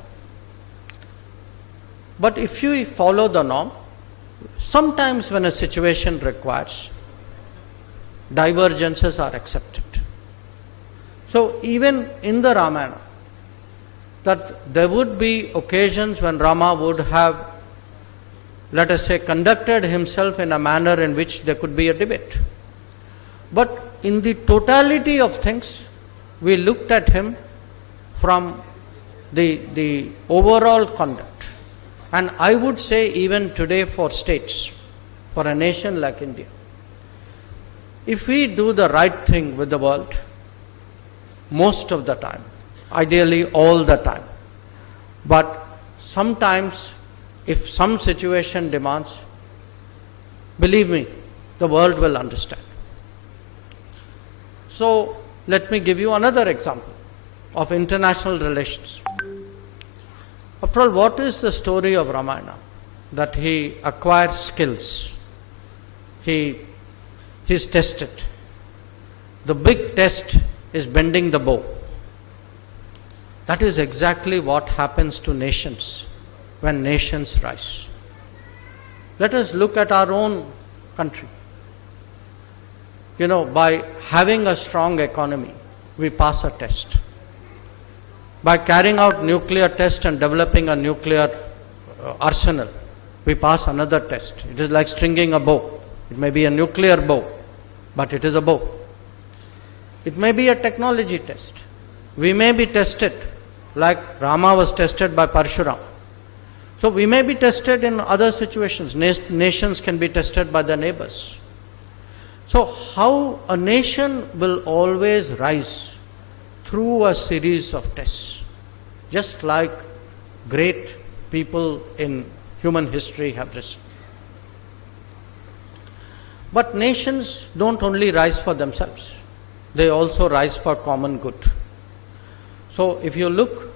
But if you follow the norm, sometimes when a situation requires, divergences are accepted. So even in the Ramayana, that there would be occasions when Rama would have, let us say, conducted himself in a manner in which there could be a debate. But in the totality of things, we looked at him from the overall conduct. And I would say even today for states, for a nation like India, if we do the right thing with the world, most of the time, ideally all the time, but sometimes if some situation demands, believe me, the world will understand. So let me give you another example of international relations. After all, what is the story of Ramayana? That he acquires skills. He's tested. The big test is bending the bow. That is exactly what happens to nations when nations rise. Let us look at our own country. You know, by having a strong economy, we pass a test. By carrying out nuclear test and developing a nuclear arsenal, we pass another test. It is like stringing a bow. It may be a nuclear bow, but it is a bow. It may be a technology test. We may be tested like Rama was tested by Parshuram. So we may be tested in other situations. Nations can be tested by their neighbors. So how a nation will always rise through a series of tests, just like great people in human history have risen. But nations don't only rise for themselves, they also rise for common good. So if you look,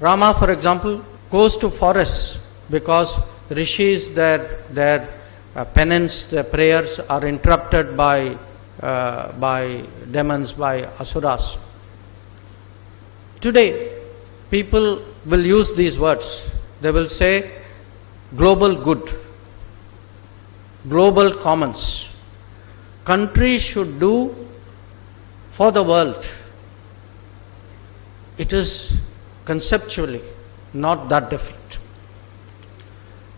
Rama, for example, goes to forests because rishis, their penance, their prayers are interrupted by demons, by asuras. Today, people will use these words. They will say global good, global commons. Countries should do for the world. It is conceptually not that different.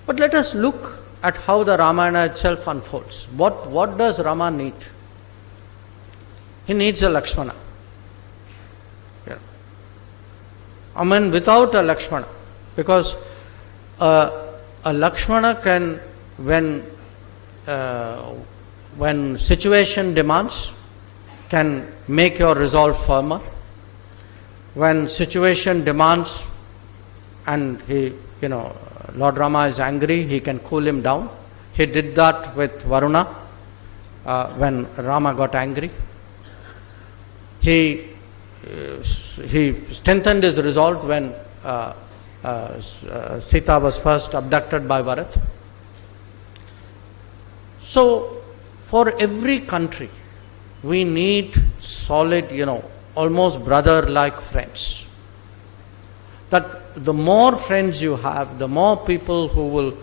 But let us look at how the Ramayana itself unfolds. What does Rama need? He needs a Lakshmana. Yeah. I mean, without a Lakshmana, because a a Lakshmana can, when situation demands, can make your resolve firmer. When situation demands and Lord Rama is angry, he can cool him down. He did that with Varuna when Rama got angry. He strengthened his resolve when Sita was first abducted by Bharat. So, for every country, we need solid, almost brother-like friends. That the more friends you have, the more people who will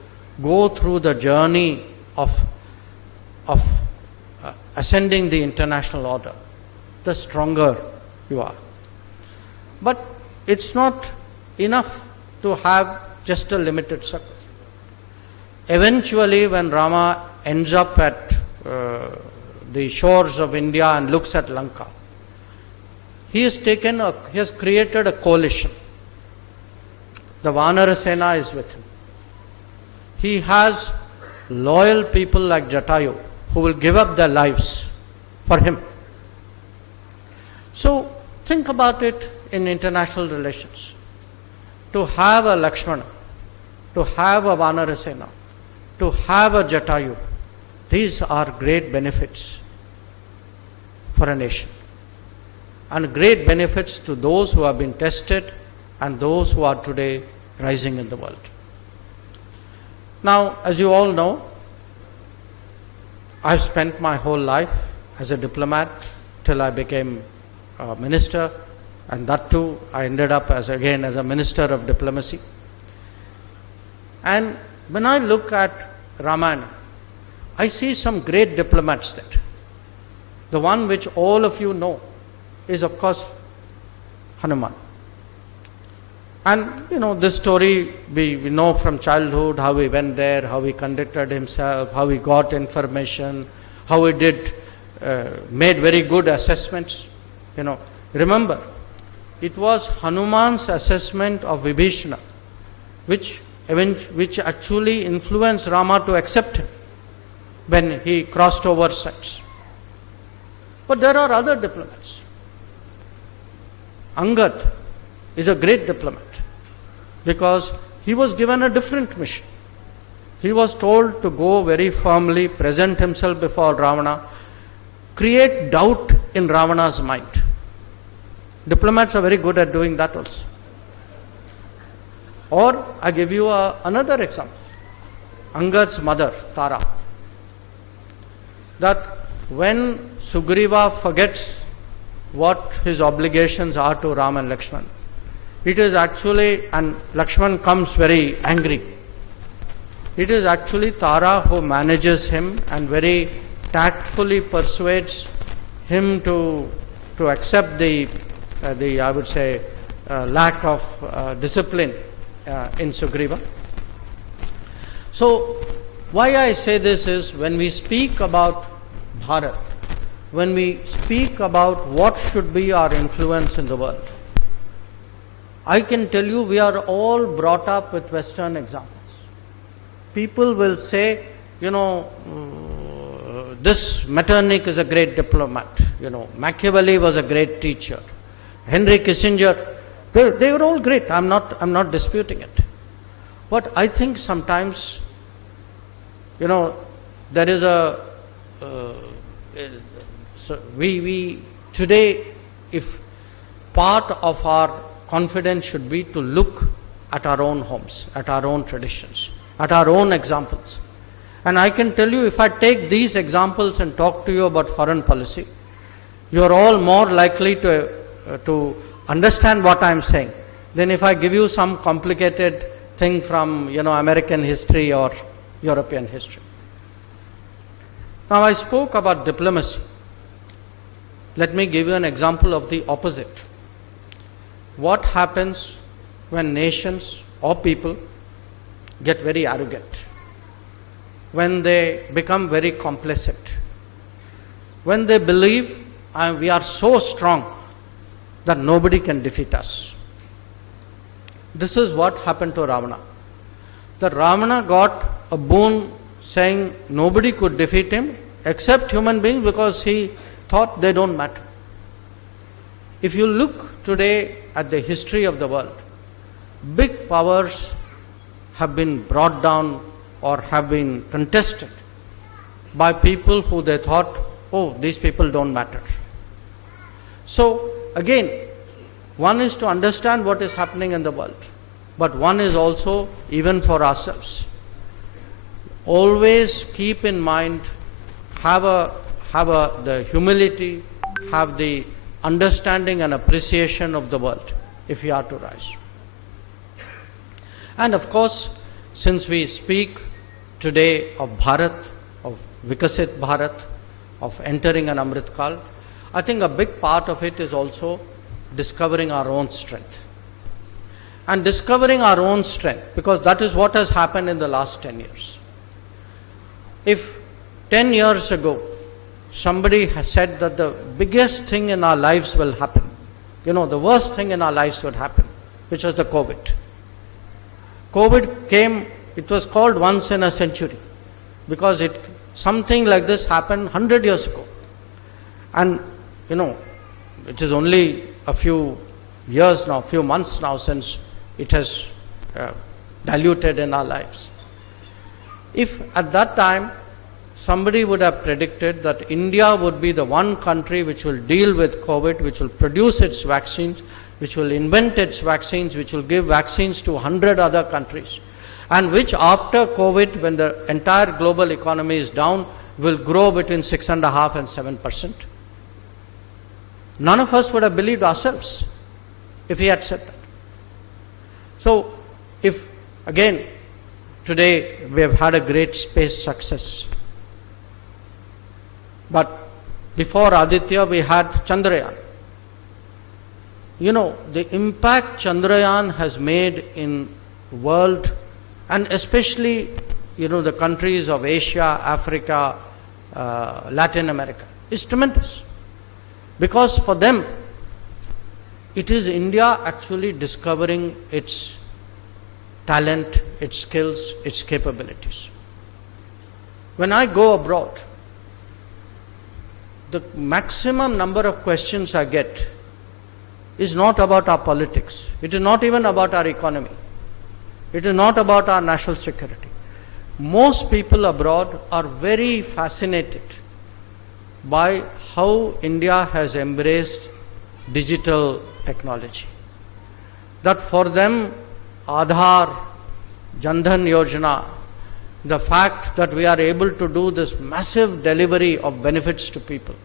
go through the journey of ascending the international order, the stronger you are. But it's not enough to have just a limited circle. Eventually, when Rama ends up at the shores of India and looks at Lanka, he has created a coalition. The Vanara Sena is with him. He has loyal people like Jatayu who will give up their lives for him. So think about it in international relations. To have a Lakshmana, to have a Vanara Sena, to have a Jatayu, these are great benefits for a nation. And great benefits to those who have been tested and those who are today rising in the world. Now, as you all know, I've spent my whole life as a diplomat till I became a minister, and that too I ended up as a minister of diplomacy. And when I look at Ramayana, I see some great diplomats there. The one which all of you know is, of course, Hanuman. And this story we know from childhood, how he went there, how he conducted himself, how he got information, how he made very good assessments. Remember, it was Hanuman's assessment of Vibhishana which actually influenced Rama to accept him when he crossed over sides. But there are other diplomats. Angad is a great diplomat because he was given a different mission. He was told to go very firmly, present himself before Ravana, create doubt in Ravana's mind. Diplomats are very good at doing that also. Or I give you another example. Angad's mother, Tara. That when Sugriva forgets what his obligations are to Ram and Lakshman, it is actually, and Lakshman comes very angry, it is actually Tara who manages him and very tactfully persuades him to accept the I would say, lack of discipline in Sugriva. So, why I say this is, when we speak about Bharat, when we speak about what should be our influence in the world, I can tell you we are all brought up with Western examples. People will say, this Metternich is a great diplomat, Machiavelli was a great teacher, Henry Kissinger, they were all great. I'm not disputing it. But I think sometimes, there is we today, if part of our confidence should be to look at our own homes, at our own traditions, at our own examples. And I can tell you, if I take these examples and talk to you about foreign policy, you are all more likely to understand what I am saying than if I give you some complicated thing from American history or European history. Now, I spoke about diplomacy. Let me give you an example of the opposite. What happens when nations or people get very arrogant, when they become very complacent, when they believe we are so strong that nobody can defeat us. This is what happened to Ravana. that Ravana got a boon saying nobody could defeat him except human beings because he thought they don't matter. If you look today at the history of the world, big powers have been brought down or have been contested by people who they thought, oh, these people don't matter. So again, one is to understand what is happening in the world, but one is also even for ourselves. Always keep in mind, have the humility, have the understanding and appreciation of the world if you are to rise. And of course, since we speak today of Bharat, of Vikasit Bharat, of entering an Amrit Kal, I think a big part of it is also discovering our own strength. And discovering our own strength, because that is what has happened in the last 10 years. If 10 years ago, somebody has said that the biggest thing in our lives will happen, the worst thing in our lives would happen, which was the COVID. COVID came, it was called once in a century, because something like this happened 100 years ago. And, it is only a few years now, few months now since it has diluted in our lives. If at that time somebody would have predicted that India would be the one country which will deal with COVID, which will produce its vaccines, which will invent its vaccines, which will give vaccines to 100 other countries, and which after COVID, when the entire global economy is down, will grow between 6.5% and 7%. None of us would have believed ourselves if he had said that. So, if again, today we have had a great space success. But before Aditya, we had Chandrayaan. The impact Chandrayaan has made in the world, and especially, the countries of Asia, Africa, Latin America, is tremendous. Because for them, it is India actually discovering its talent, its skills, its capabilities. When I go abroad, the maximum number of questions I get is not about our politics. It is not even about our economy. It is not about our national security. Most people abroad are very fascinated by how India has embraced digital technology. That for them, Aadhaar, Jan Dhan Yojana, the fact that we are able to do this massive delivery of benefits to people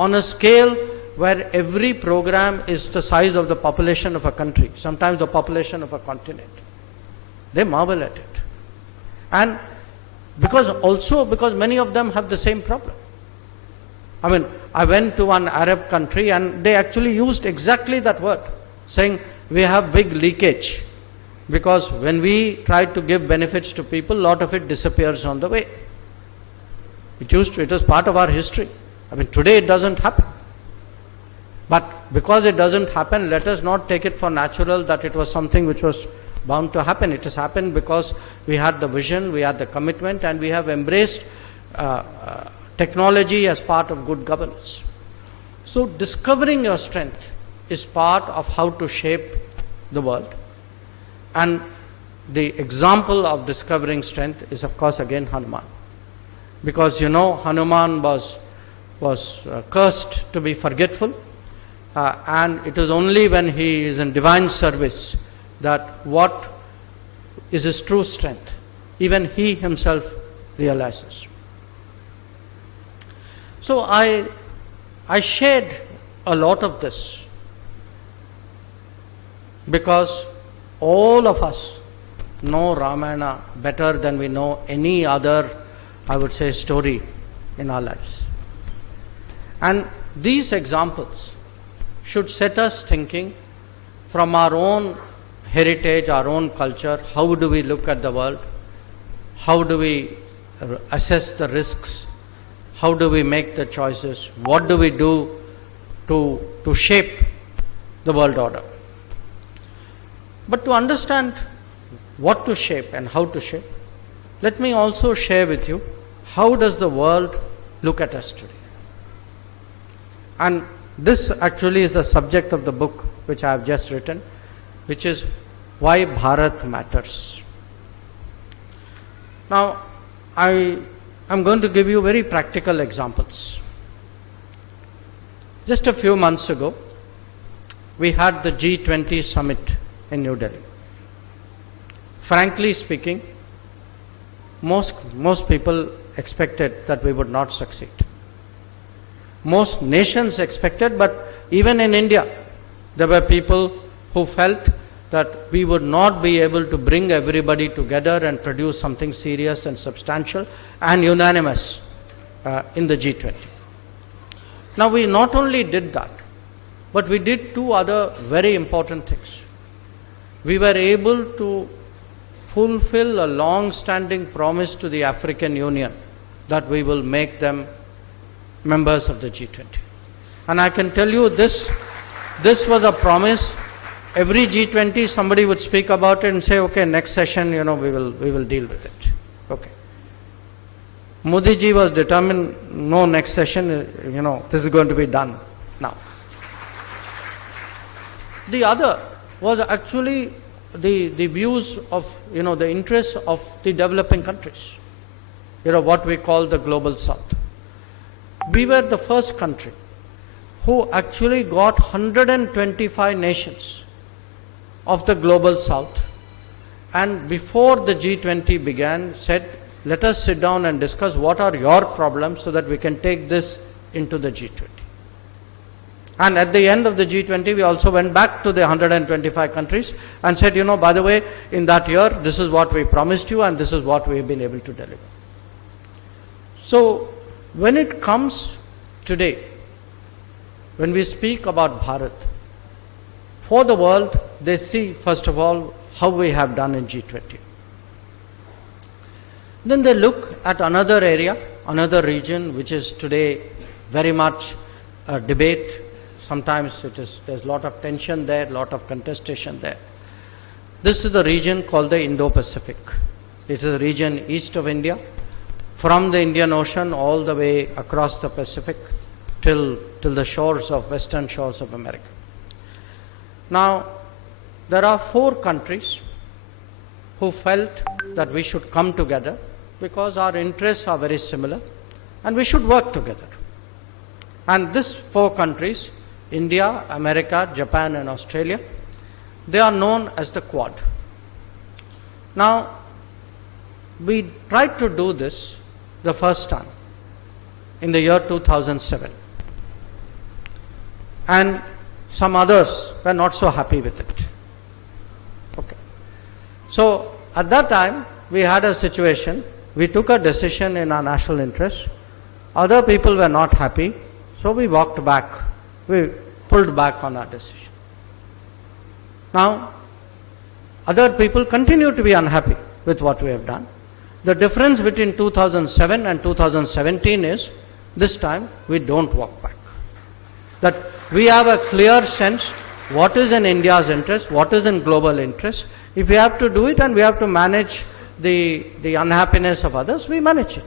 on a scale where every program is the size of the population of a country, sometimes the population of a continent. They marvel at it. And because many of them have the same problem. I went to an Arab country and they actually used exactly that word, saying we have big leakage. Because when we try to give benefits to people, a lot of it disappears on the way. It was part of our history. Today it doesn't happen. But because it doesn't happen, let us not take it for natural that it was something which was bound to happen. It has happened because we had the vision, we had the commitment, and we have embraced technology as part of good governance. So discovering your strength is part of how to shape the world. And the example of discovering strength is, of course, again Hanuman. Because Hanuman was cursed to be forgetful, and it is only when he is in divine service that what is his true strength, even he himself realizes. So I shared a lot of this because all of us know Ramayana better than we know any other, I would say, story in our lives. And these examples should set us thinking from our own heritage, our own culture, how do we look at the world, how do we assess the risks, how do we make the choices, what do we do to shape the world order. But to understand what to shape and how to shape, let me also share with you how does the world look at us today. And this actually is the subject of the book which I have just written, which is Why Bharat Matters. Now, I am going to give you very practical examples. Just a few months ago, we had the G20 summit in New Delhi. Frankly speaking, most people expected that we would not succeed. Most nations expected, but even in India, there were people who felt that we would not be able to bring everybody together and produce something serious and substantial and unanimous in the G20. Now, we not only did that, but we did two other very important things. We were able to fulfill a long-standing promise to the African Union that we will make them members of the G20. And I can tell you this was a promise. Every G20 somebody would speak about it and say, okay, next session, we will deal with it. Okay. Modi ji was determined, no, next session, this is going to be done now. The other was actually the views of, the interests of the developing countries, what we call the global south. We were the first country who actually got 125 nations of the global south, and before the G20 began, said, let us sit down and discuss what are your problems so that we can take this into the G20. And at the end of the G20, we also went back to the 125 countries and said, by the way, in that year, this is what we promised you and this is what we have been able to deliver. So, when it comes today, when we speak about Bharat, for the world, they see, first of all, how we have done in G20. Then they look at another area, another region, which is today very much a debate. Sometimes there's a lot of tension there, a lot of contestation there. This is the region called the Indo-Pacific. It is a region east of India, from the Indian Ocean all the way across the Pacific till the shores of western shores of America. Now, there are 4 countries who felt that we should come together because our interests are very similar and we should work together. And these 4 countries, India, America, Japan and Australia, they are known as the Quad. Now, we tried to do this the first time in the year 2007. And some others were not so happy with it. Okay. So, at that time, we had a situation, we took a decision in our national interest, other people were not happy, so we walked back, we pulled back on our decision. Now, other people continue to be unhappy with what we have done. The difference between 2007 and 2017 is, this time we don't walk back. That we have a clear sense what is in India's interest, what is in global interest. If we have to do it and we have to manage the unhappiness of others, we manage it.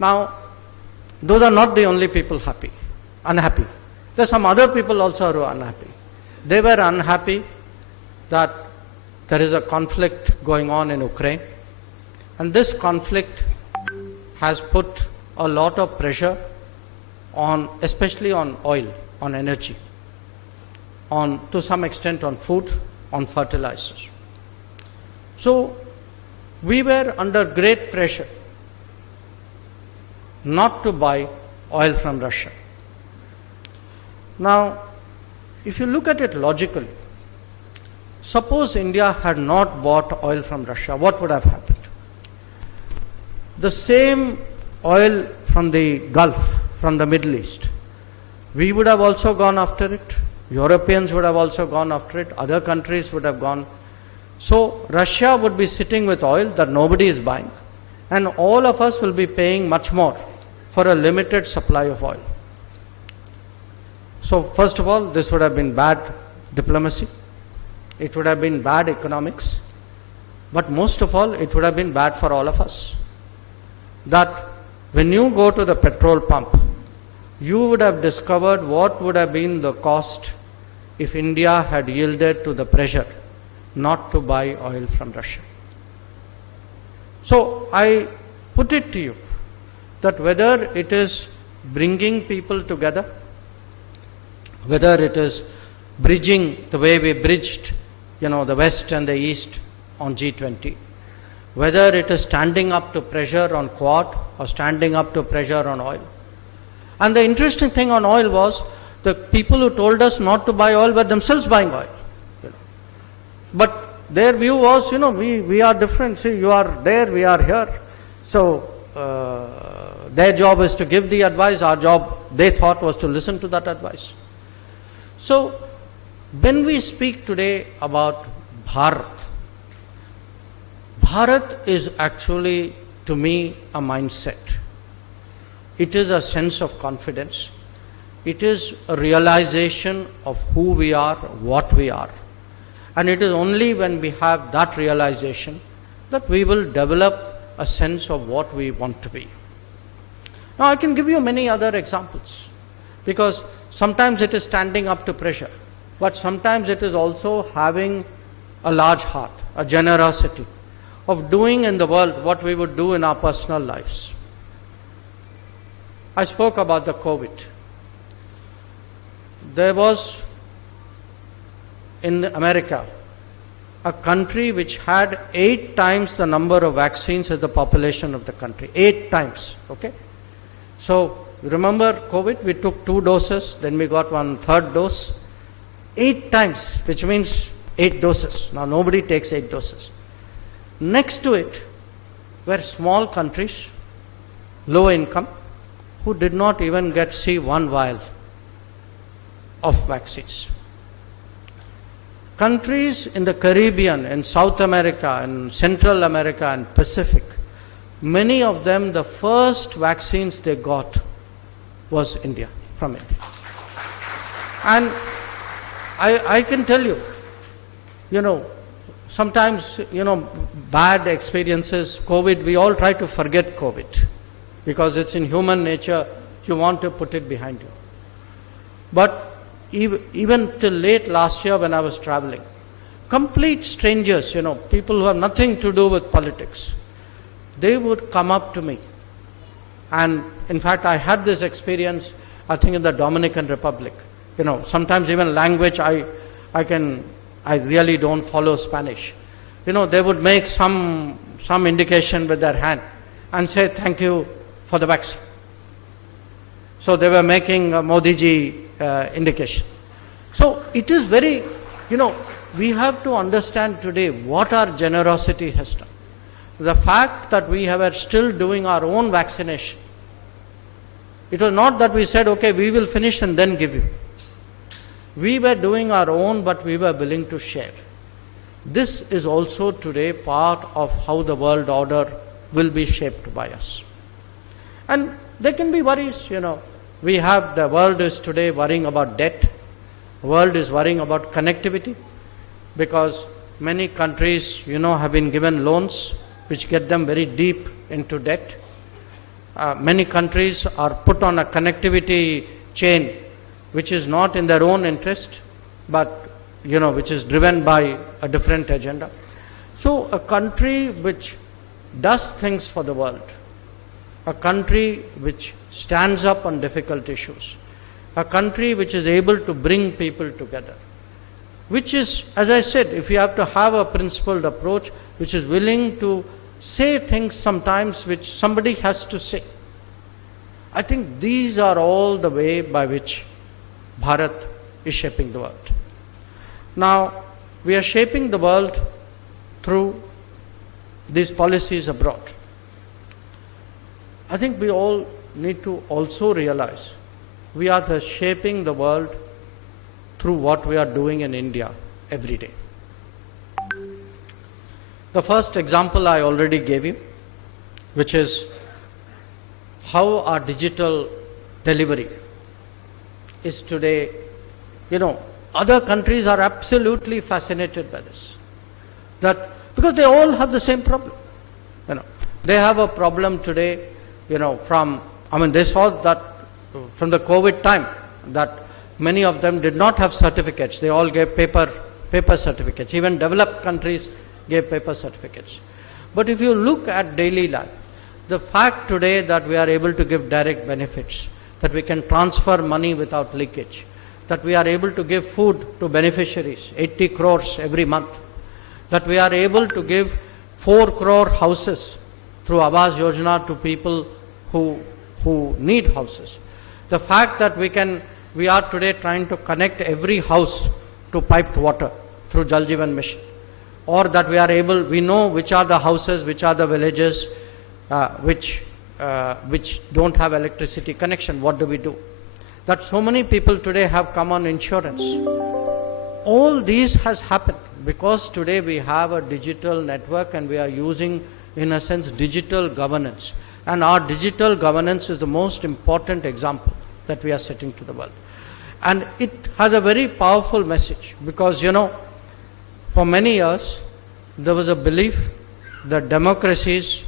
Now, those are not the only people unhappy. There are some other people also who are unhappy. They were unhappy that there is a conflict going on in Ukraine, and this conflict has put a lot of pressure on, especially on oil, on energy, on, to some extent, on food, on fertilizers. So, we were under great pressure not to buy oil from Russia. Now, if you look at it logically, suppose India had not bought oil from Russia, what would have happened? The same oil from the Gulf, from the Middle East, we would have also gone after it, Europeans would have also gone after it, other countries would have gone. So, Russia would be sitting with oil that nobody is buying, and all of us will be paying much more for a limited supply of oil. So, first of all, this would have been bad diplomacy. it would have been bad economics, but most of all, it would have been bad for all of us. That when you go to the petrol pump, you would have discovered what would have been the cost if India had yielded to the pressure not to buy oil from Russia. So I put it to you that whether it is bringing people together, whether it is bridging the way we bridged, the West and the East on G20, whether it is standing up to pressure on Quad or standing up to pressure on oil. And the interesting thing on oil was the people who told us not to buy oil were themselves buying oil. But their view was, we are different. See, you are there, we are here. So their job is to give the advice. Our job, they thought, was to listen to that advice. So when we speak today about Bharat, Bharat is actually, to me, a mindset. It is a sense of confidence. It is a realization of who we are, what we are. And it is only when we have that realization that we will develop a sense of what we want to be. Now, I can give you many other examples, because sometimes it is standing up to pressure, but sometimes it is also having a large heart, a generosity of doing in the world what we would do in our personal lives. I spoke about the COVID. There was in America a country which had 8 times the number of vaccines as the population of the country. 8 times, okay? So, remember COVID, we took 2 doses, then we got 1/3 dose. 8 times, which means 8 doses. Now, nobody takes 8 doses. Next to it were small countries, low income, who did not even see 1 vial of vaccines. Countries in the Caribbean, in South America, in Central America and Pacific, many of them, the first vaccines they got was from India. And I can tell you, sometimes, bad experiences, COVID, we all try to forget COVID, because it's in human nature, you want to put it behind you. But even till late last year when I was traveling, complete strangers, people who have nothing to do with politics, they would come up to me. And in fact, I had this experience, I think, in the Dominican Republic. Sometimes even language, I really don't follow Spanish. They would make some indication with their hand and say, thank you for the vaccine. So they were making a Modi ji indication. So it is very, we have to understand today what our generosity has done. The fact that we are still doing our own vaccination. It was not that we said, okay, we will finish and then give you. We were doing our own, but we were willing to share. This is also today part of how the world order will be shaped by us. And there can be worries, the world is today worrying about debt. The world is worrying about connectivity, because many countries, have been given loans which get them very deep into debt. Many countries are put on a connectivity chain which is not in their own interest, but which is driven by a different agenda. So a country which does things for the world, a country which stands up on difficult issues, a country which is able to bring people together, which is, as I said, if you have to have a principled approach, which is willing to say things sometimes which somebody has to say. I think these are all the way by which Bharat is shaping the world. Now, we are shaping the world through these policies abroad. I think we all need to also realize we are shaping the world through what we are doing in India every day. The first example I already gave you, which is how our digital delivery is today, other countries are absolutely fascinated by this. That because they all have the same problem. They have a problem today, they saw that from the COVID time that many of them did not have certificates. They all gave paper certificates. Even developed countries gave paper certificates. But if you look at daily life, the fact today that we are able to give direct benefits, that we can transfer money without leakage, that we are able to give food to beneficiaries, 80 crores every month, that we are able to give 4 crore houses through Awas Yojana to people who need houses. The fact that we are today trying to connect every house to piped water through Jal Jeevan Mission, or that we know which are the houses, which are the villages which don't have electricity connection. What do we do? That so many people today have come on insurance. All these has happened because today we have a digital network and we are using, in a sense, digital governance. And our digital governance is the most important example that we are setting to the world. And it has a very powerful message because, for many years, there was a belief that democracies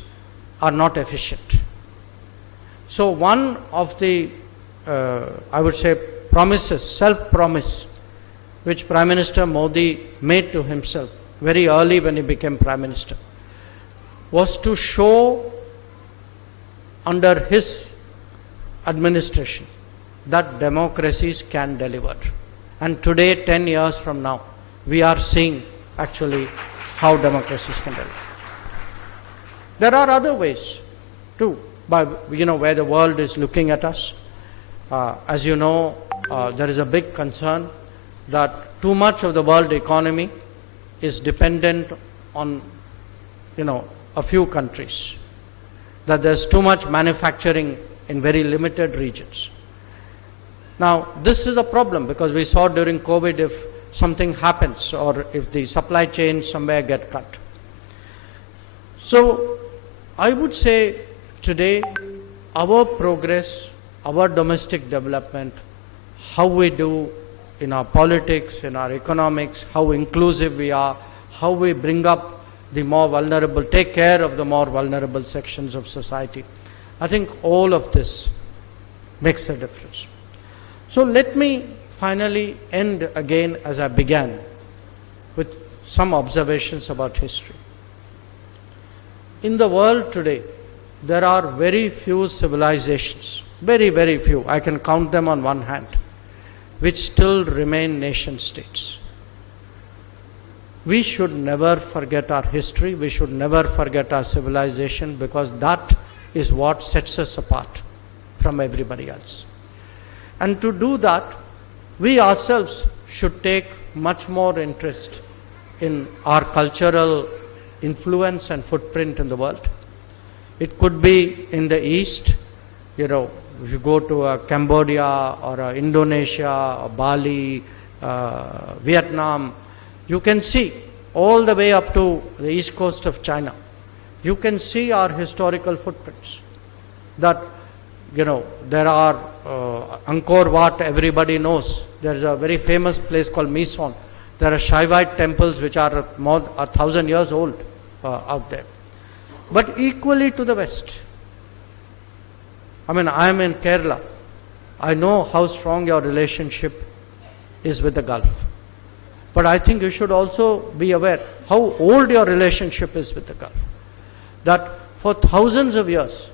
are not efficient. So one of the, promises, self-promise, which Prime Minister Modi made to himself very early when he became Prime Minister, was to show under his administration that democracies can deliver. And today, 10 years from now, we are seeing actually how democracies can deliver. There are other ways too, where the world is looking at us. As you know, there is a big concern that too much of the world economy is dependent on, a few countries. That there's too much manufacturing in very limited regions. Now, this is a problem because we saw during COVID if something happens or if the supply chains somewhere get cut. So, I would say today our progress, our domestic development, how we do in our politics, in our economics, how inclusive we are, how we bring up the more vulnerable, take care of the more vulnerable sections of society. I think all of this makes a difference. So let me finally end again as I began with some observations about history. In the world today, there are very few civilizations, very, very few, I can count them on one hand, which still remain nation states. We should never forget our history, we should never forget our civilization because that is what sets us apart from everybody else. And to do that, we ourselves should take much more interest in our cultural influence and footprint in the world. It could be in the East, if you go to Cambodia or Indonesia or Bali, Vietnam, you can see all the way up to the east coast of China. You can see our historical footprints. That, there are Angkor Wat, everybody knows. There is a very famous place called Mison. There are Shaivite temples which are more 1,000 years old out there. But equally to the west. I am in Kerala. I know how strong your relationship is with the Gulf. But I think you should also be aware how old your relationship is with the Gulf. That for thousands of years,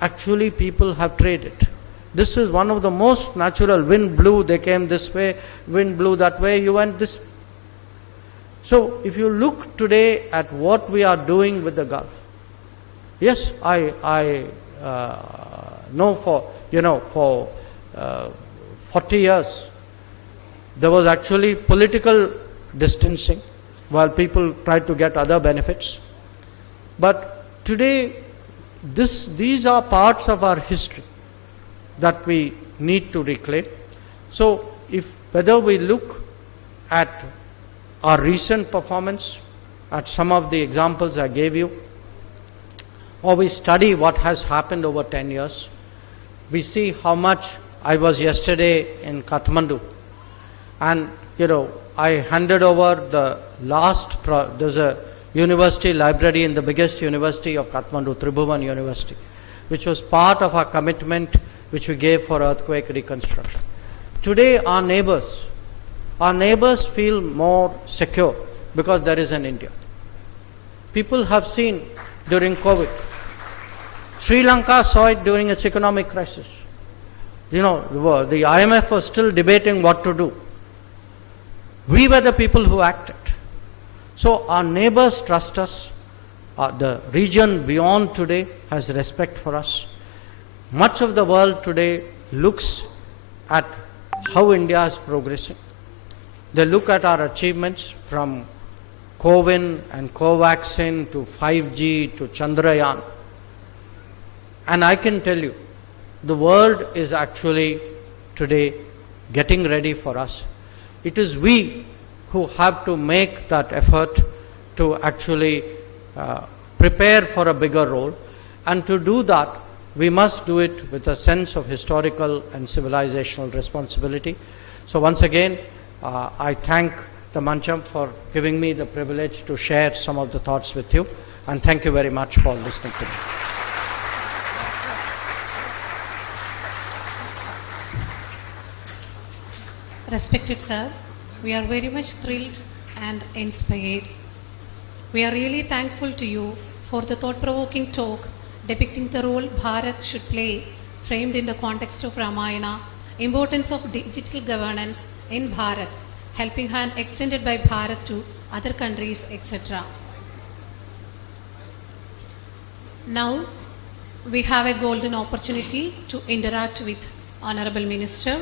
actually people have traded. This is one of the most natural. Wind blew, they came this way. Wind blew that way, you went this way. So if you look today at what we are doing with the Gulf, yes, I know for 40 years, there was actually political distancing while people tried to get other benefits. But today, these are parts of our history that we need to reclaim. So, whether we look at our recent performance, at some of the examples I gave you, or we study what has happened over 10 years, we see how much. I was yesterday in Kathmandu, and I handed over the there's a university library in the biggest university of Kathmandu, Thiruvanathapuram University, which was part of our commitment which we gave for earthquake reconstruction. Today our neighbors feel more secure because there is an India. People have seen during COVID. Sri Lanka saw it during its economic crisis. The IMF was still debating what to do. We were the people who acted. So our neighbors trust us. The region beyond today has respect for us. Much of the world today looks at how India is progressing. They look at our achievements from CoWIN and Covaxin to 5G to Chandrayaan. And I can tell you, the world is actually today getting ready for us. It is we who have to make that effort to actually prepare for a bigger role. And to do that, we must do it with a sense of historical and civilizational responsibility. So once again, I thank the Mancham for giving me the privilege to share some of the thoughts with you. And thank you very much for listening to me. Respected sir, we are very much thrilled and inspired. We are really thankful to you for the thought-provoking talk depicting the role Bharat should play, framed in the context of Ramayana, importance of digital governance in Bharat, helping hand extended by Bharat to other countries, etc. Now, we have a golden opportunity to interact with Honorable Minister.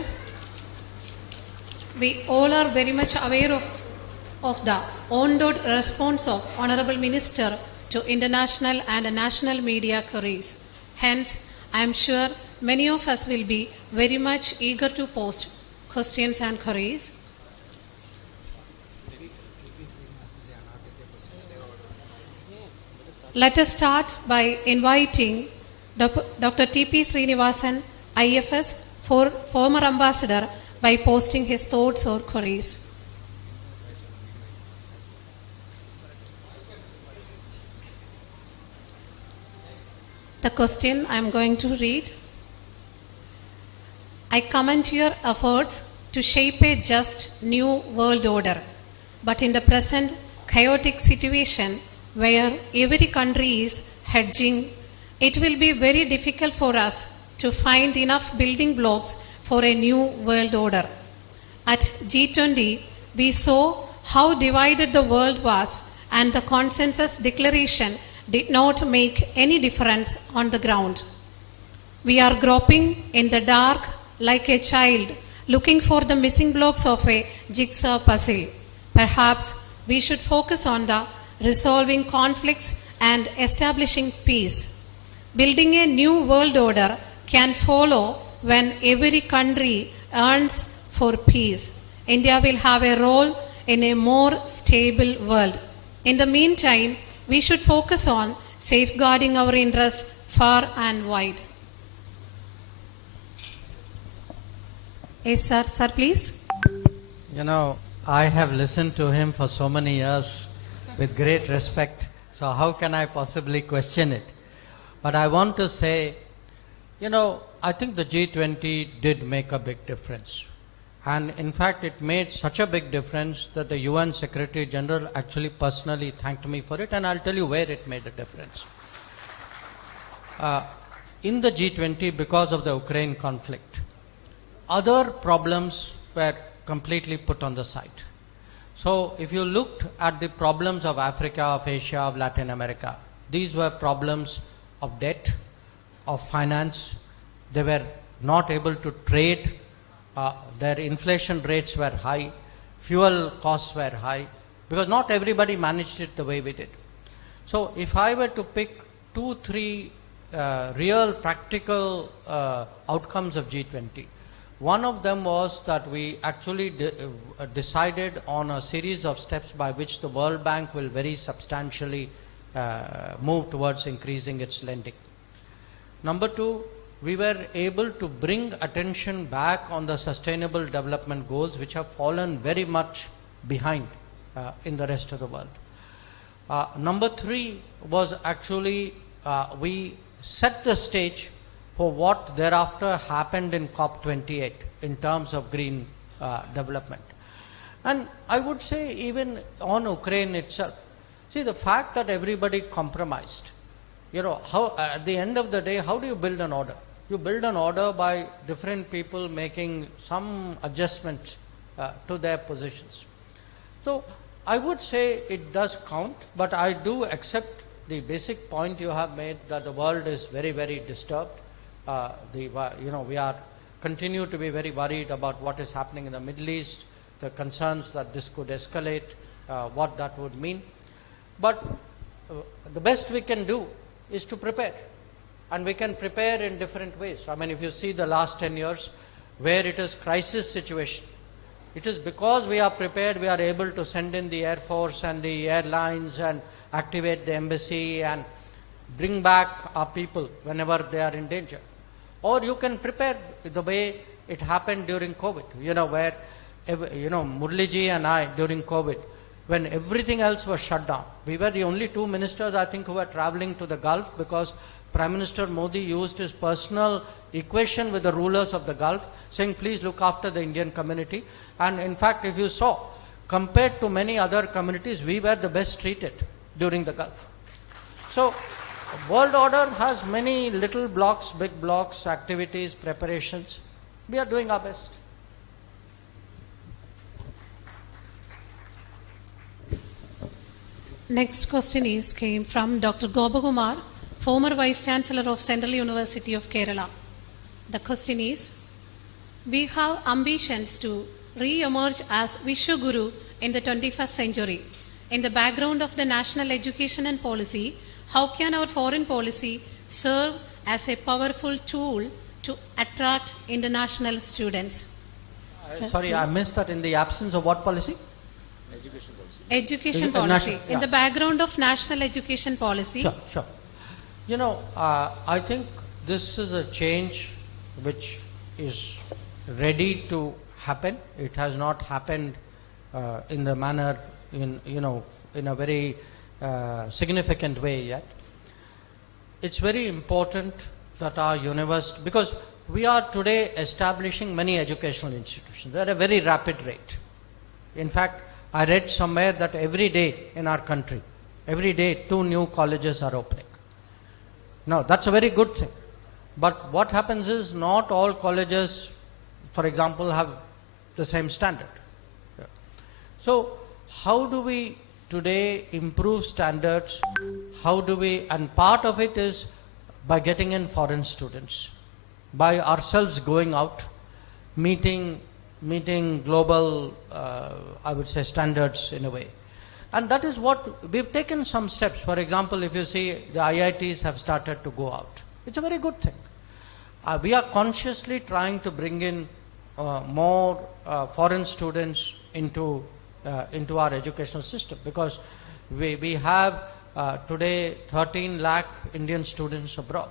We all are very much aware of the on-dot response of Honorable Minister to international and national media queries. Hence, I am sure many of us will be very much eager to post questions and queries. Let us start by inviting Dr. T.P. Srinivasan, IFS, former ambassador, by posting his thoughts or queries. The question I am going to read. I commend your efforts to shape a just new world order, but in the present chaotic situation where every country is hedging, it will be very difficult for us to find enough building blocks for a new world order. At G20, we saw how divided the world was, and the consensus declaration did not make any difference on the ground. We are groping in the dark like a child looking for the missing blocks of a jigsaw puzzle. Perhaps we should focus on the resolving conflicts and establishing peace. Building a new world order can follow when every country earns for peace. India will have a role in a more stable world. In the meantime, we should focus on safeguarding our interests far and wide. Yes, sir. Sir, please. I have listened to him for so many years with great respect, so how can I possibly question it? But I want to say, I think the G20 did make a big difference. And in fact, it made such a big difference that the UN Secretary General actually personally thanked me for it, and I'll tell you where it made a difference. In the G20, because of the Ukraine conflict, other problems were completely put on the side. So if you looked at the problems of Africa, of Asia, of Latin America, these were problems of debt, of finance. They were not able to trade. Their inflation rates were high. Fuel costs were high, because not everybody managed it the way we did. So if I were to pick 2-3 real practical outcomes of G20, one of them was that we actually decided on a series of steps by which the World Bank will very substantially move towards increasing its lending. Number two, we were able to bring attention back on the sustainable development goals, which have fallen very much behind in the rest of the world. Number 3 was actually we set the stage for what thereafter happened in COP28 in terms of green development. And I would say even on Ukraine itself, see the fact that everybody compromised, how at the end of the day, how do you build an order? You build an order by different people making some adjustments to their positions. So I would say it does count, but I do accept the basic point you have made that the world is very, very disturbed. We are continue to be very worried about what is happening in the Middle East, the concerns that this could escalate, what that would mean. But the best we can do is to prepare. And we can prepare in different ways. I mean, if you see the last 10 years, where it is crisis situation, it is because we are prepared, we are able to send in the Air Force and the airlines and activate the embassy and bring back our people whenever they are in danger. Or you can prepare the way it happened during COVID, where, Murliji and I during COVID, when everything else was shut down, we were the only 2 ministers, I think, who were traveling to the Gulf because Prime Minister Modi used his personal equation with the rulers of the Gulf, saying, please look after the Indian community. And in fact, if you saw, compared to many other communities, we were the best treated during the Gulf. So, world order has many little blocks, big blocks, activities, preparations. We are doing our best. Next question came from Dr. Gopakumar, former Vice Chancellor of Central University of Kerala. The question is, we have ambitions to re-emerge as Vishwaguru in the 21st century. In the background of the national education and policy, how can our foreign policy serve as a powerful tool to attract international students? Sorry, I missed that. In the absence of what policy? Education policy. In the background of national education policy. Sure. I think this is a change which is ready to happen. It has not happened in the manner, in a very significant way yet. It's very important that our university, because we are today establishing many educational institutions at a very rapid rate. In fact, I read somewhere that every day in our country, every day 2 new colleges are opening. Now, that's a very good thing. But what happens is not all colleges, for example, have the same standard. So, how do we today improve standards? And part of it is by getting in foreign students, by ourselves going out, meeting global, I would say, standards in a way. And that is what we've taken some steps. For example, if you see the IITs have started to go out. It's a very good thing. We are consciously trying to bring in more foreign students into our educational system, because we have today 13 lakh Indian students abroad.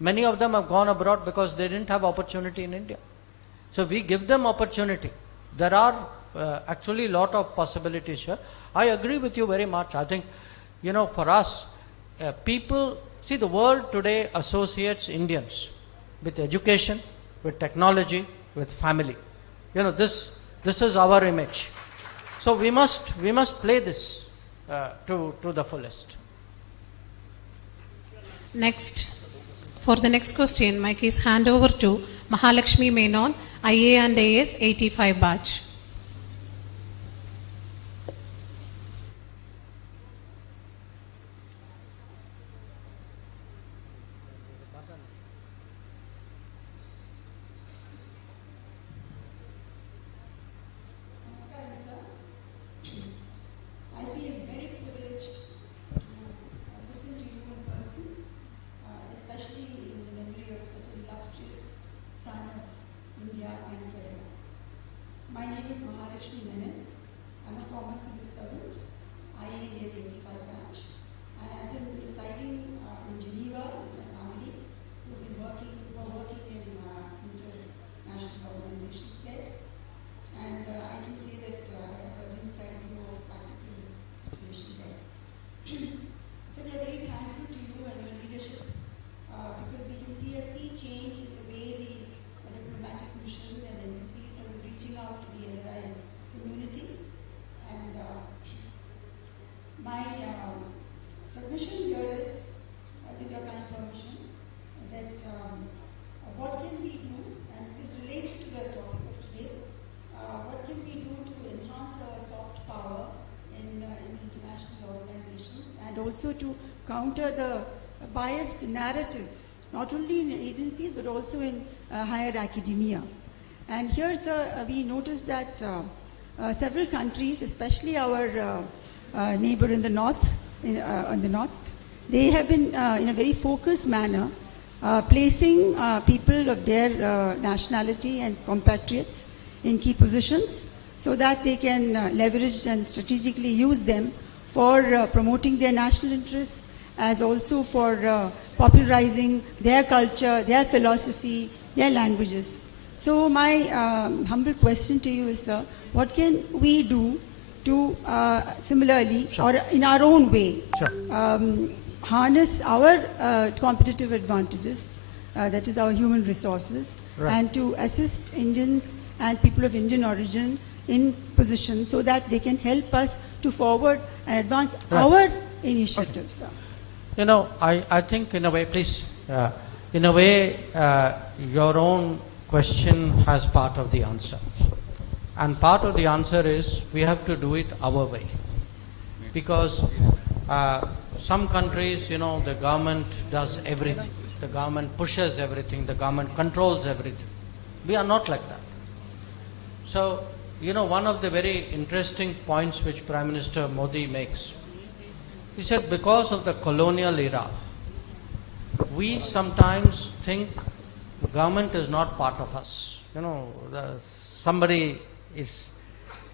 Many of them have gone abroad because they didn't have opportunity in India. So we give them opportunity. There are actually a lot of possibilities here. I agree with you very much. I think, for us, people, see, the world today associates Indians with education, with technology, with family. This is our image. So we must play this to the fullest. Next, for the next question, mic is hand over to Mahalakshmi Menon, IA and AS 85 batch. My name and also to counter the biased narratives, not only in agencies but also in higher academia. And here, sir, we noticed that several countries, especially our neighbor in the north, they have been in a very focused manner placing people of their nationality and compatriots in key positions so that they can leverage and strategically use them for promoting their national interests, as also for popularizing their culture, their philosophy, their languages. So my humble question to you is, sir, what can we do to similarly, or in our own way, harness our competitive advantages, that is our human resources, and to assist Indians and people of Indian origin in position so that they can help us to forward and advance our initiatives, sir? You know, I think in a way, please, in a way, your own question has part of the answer. And part of the answer is we have to do it our way. Because some countries, you know, the government does everything. The government pushes everything. The government controls everything. We are not like that. So, you know, one of the very interesting points which Prime Minister Modi makes, he said because of the colonial era, we sometimes think government is not part of us. You know, somebody is,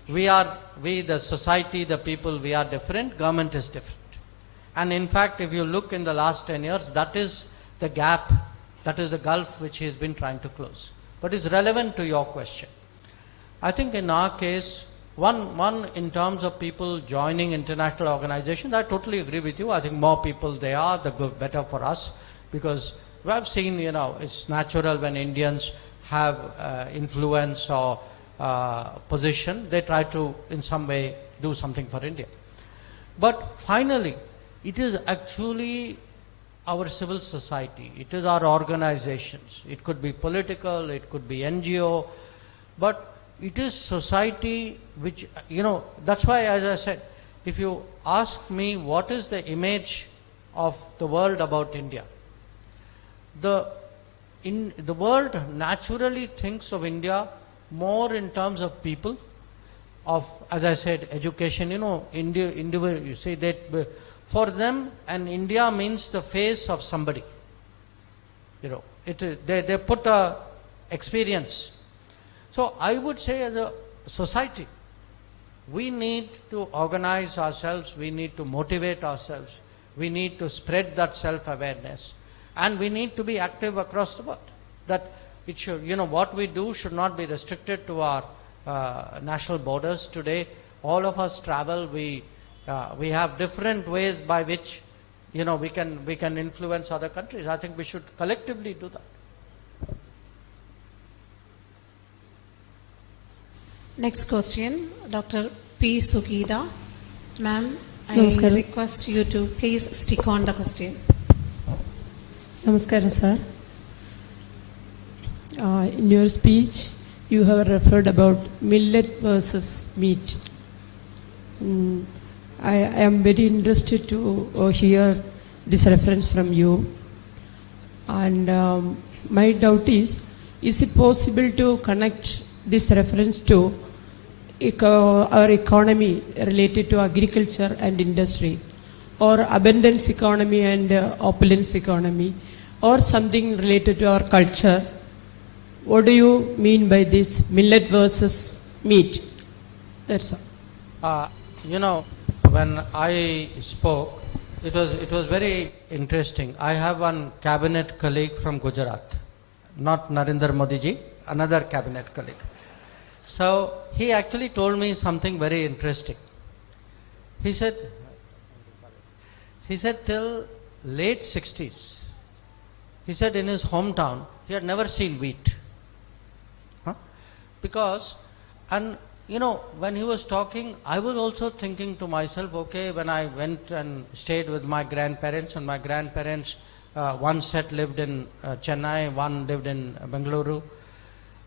we the society, the people, we are different, government is different. And in fact, if you look in the last 10 years, that is the gap, that is the gulf which he has been trying to close. But it's relevant to your question. I think in our case, one in terms of people joining international organizations, I totally agree with you. I think more people they are, the better for us, because we have seen, you know, it's natural when Indians have influence or position, they try to in some way do something for India. But finally, it is actually our civil society, it is our organizations, it could be political, it could be NGO, but it is society which, you know, that's why, as I said, if you ask me what is the image of the world about India, the world naturally thinks of India more in terms of people, of, as I said, education. You know, India, you say that for them, and India means the face of somebody. You know, they put a experience. So I would say, as a society, we need to organize ourselves, we need to motivate ourselves, we need to spread that self-awareness, and we need to be active across the world. That it should, you know, what we do should not be restricted to our national borders. Today, all of us travel. We have different ways by which, you know, we can influence other countries. I think we should collectively do that. Next question, Dr. P. Sugita. Ma'am, I Namaskaram. request you to please stick on the question. Namaskaram, sir. In your speech, you have referred about millet versus meat. I am very interested to hear this reference from you. And my doubt is it possible to connect this reference to our economy related to agriculture and industry, or abundance economy and opulence economy, or something related to our culture? What do you mean by this millet versus meat? That's all. You know, when I spoke, it was very interesting. I have one cabinet colleague from Gujarat, not Narendra Modi ji, another cabinet colleague. So he actually told me something very interesting. He said till late 60s, he said in his hometown, he had never seen wheat. Because, and you know, when he was talking, I was also thinking to myself, okay, when I went and stayed with my grandparents, and my grandparents, one set lived in Chennai, one lived in Bengaluru.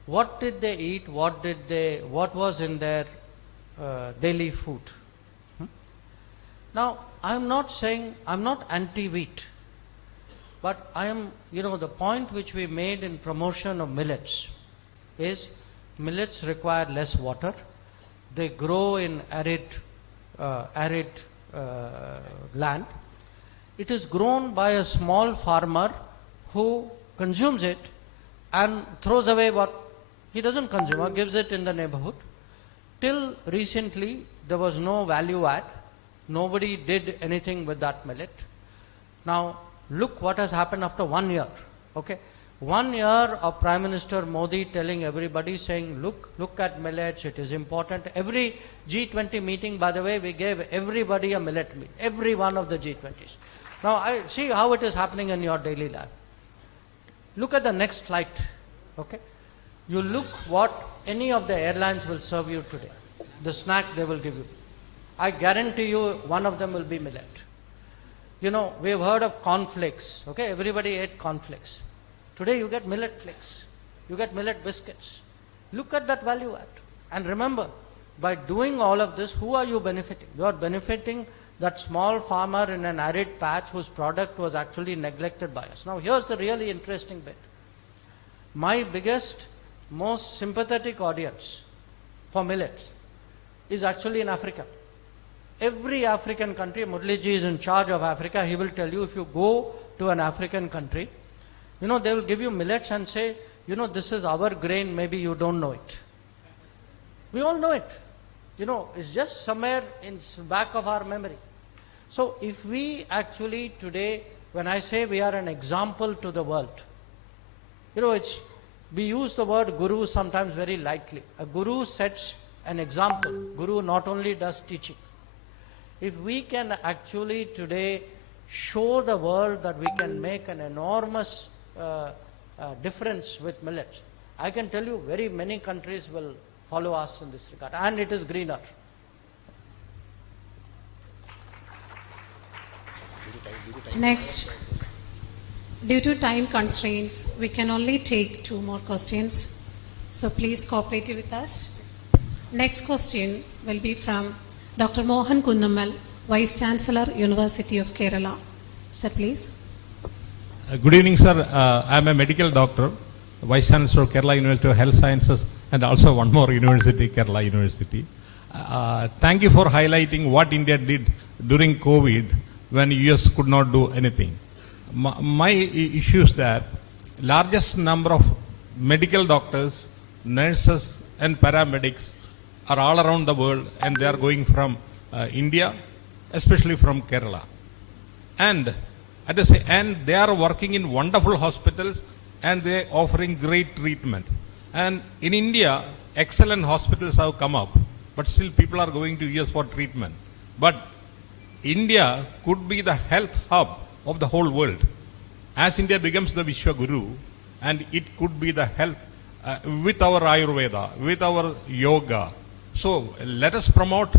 What did they eat? What was in their daily food? Now, I'm not saying, I'm not anti-wheat, but I am, the point which we made in promotion of millets is millets require less water. They grow in arid land. It is grown by a small farmer who consumes it and throws away what he doesn't consume or gives it in the neighborhood. Till recently, there was no value add. Nobody did anything with that millet. Now, look what has happened after 1 year. Okay, 1 year of Prime Minister Modi telling everybody, saying, look at millets, it is important. Every G20 meeting, by the way, we gave everybody a millet meal, every one of the G20s. Now, I see how it is happening in your daily life. Look at the next flight, okay? You look what any of the airlines will serve you today, the snack they will give you. I guarantee you one of them will be millet. We have heard of cornflakes, okay? Everybody ate cornflakes. Today you get millet flakes, you get millet biscuits. Look at that value add. And remember, by doing all of this, who are you benefiting? You are benefiting that small farmer in an arid patch whose product was actually neglected by us. Now here's the really interesting bit. My biggest, most sympathetic audience for millets is actually in Africa. Every African country, Murliji is in charge of Africa, he will tell you, if you go to an African country, they will give you millets and say, this is our grain, maybe you don't know it. We all know it. It's just somewhere in the back of our memory. So if we actually today, when I say we are an example to the world, we use the word guru sometimes very lightly. A guru sets an example. Guru not only does teaching. If we can actually today show the world that we can make an enormous difference with millets, I can tell you very many countries will follow us in this regard, and it is greener. Next, due to time constraints, we can only take 2 more questions. So please cooperate with us. Next question will be from Dr. Mohan Kunnamal, Vice Chancellor, University of Kerala. Sir, please. Good evening, sir. I am a medical doctor, Vice Chancellor of Kerala University of Health Sciences, and also one more university, Kerala University. Thank you for highlighting what India did during COVID when US could not do anything. My issue is that largest number of medical doctors, nurses and paramedics are all around the world, and they are going from India, especially from Kerala. And they are working in wonderful hospitals, and they are offering great treatment. And in India, excellent hospitals have come up, but still people are going to US for treatment. But India could be the health hub of the whole world. As India becomes the Vishwa Guru, and it could be the health with our Ayurveda, with our yoga. So let us promote,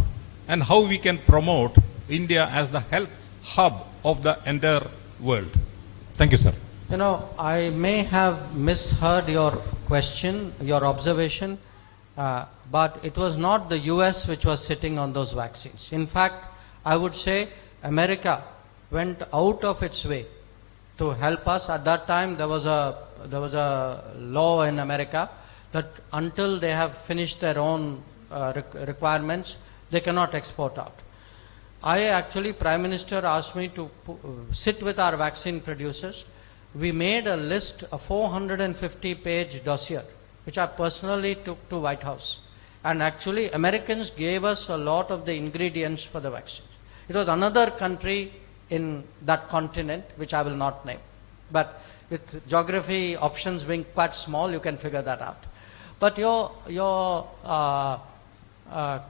and how we can promote India as the health hub of the entire world. Thank you, sir. I may have misheard your question, your observation, but it was not the US which was sitting on those vaccines. In fact, I would say America went out of its way to help us. At that time, there was a law in America that until they have finished their own requirements, they cannot export out. Prime Minister asked me to sit with our vaccine producers. We made a list, a 450-page dossier, which I personally took to White House. And actually, Americans gave us a lot of the ingredients for the vaccines. It was another country in that continent, which I will not name. But with geography options being quite small, you can figure that out. But your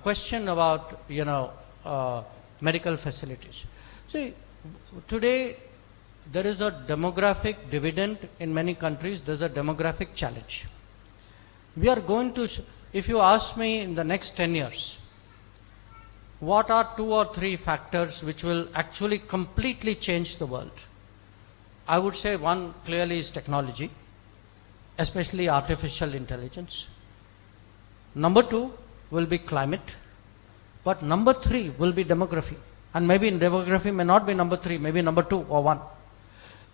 question about, medical facilities. See, today there is a demographic dividend in many countries. There's a demographic challenge. We are going to, if you ask me in the next 10 years, what are 2 or 3 factors which will actually completely change the world? I would say one clearly is technology, especially artificial intelligence. Number 2 will be climate. But number 3 will be demography. And maybe in demography may not be number 3, maybe number 2 or 1.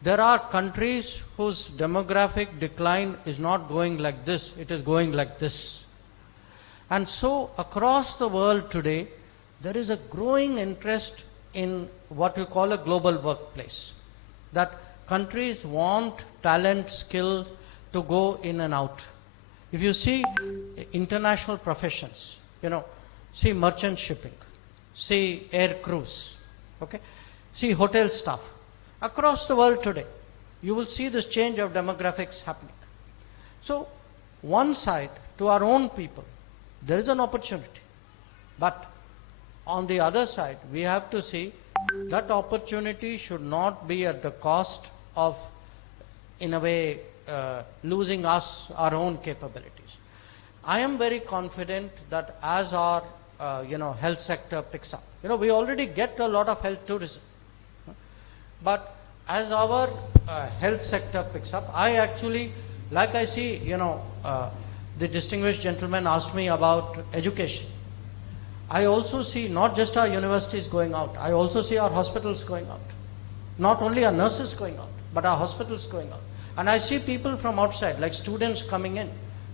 There are countries whose demographic decline is not going like this, it is going like this. And so across the world today, there is a growing interest in what you call a global workplace. That countries want talent, skills to go in and out. If you see international professions, see merchant shipping, see air crews, okay, see hotel staff. Across the world today, you will see this change of demographics happening. So, one side, to our own people, there is an opportunity. But on the other side, we have to see that opportunity should not be at the cost of, in a way, losing us, our own capabilities. I am very confident that as our health sector picks up, we already get a lot of health tourism. But as our health sector picks up, I actually, like I see, the distinguished gentleman asked me about education. I also see not just our universities going out, I also see our hospitals going out. Not only our nurses going out, but our hospitals going out. And I see people from outside, like students coming in.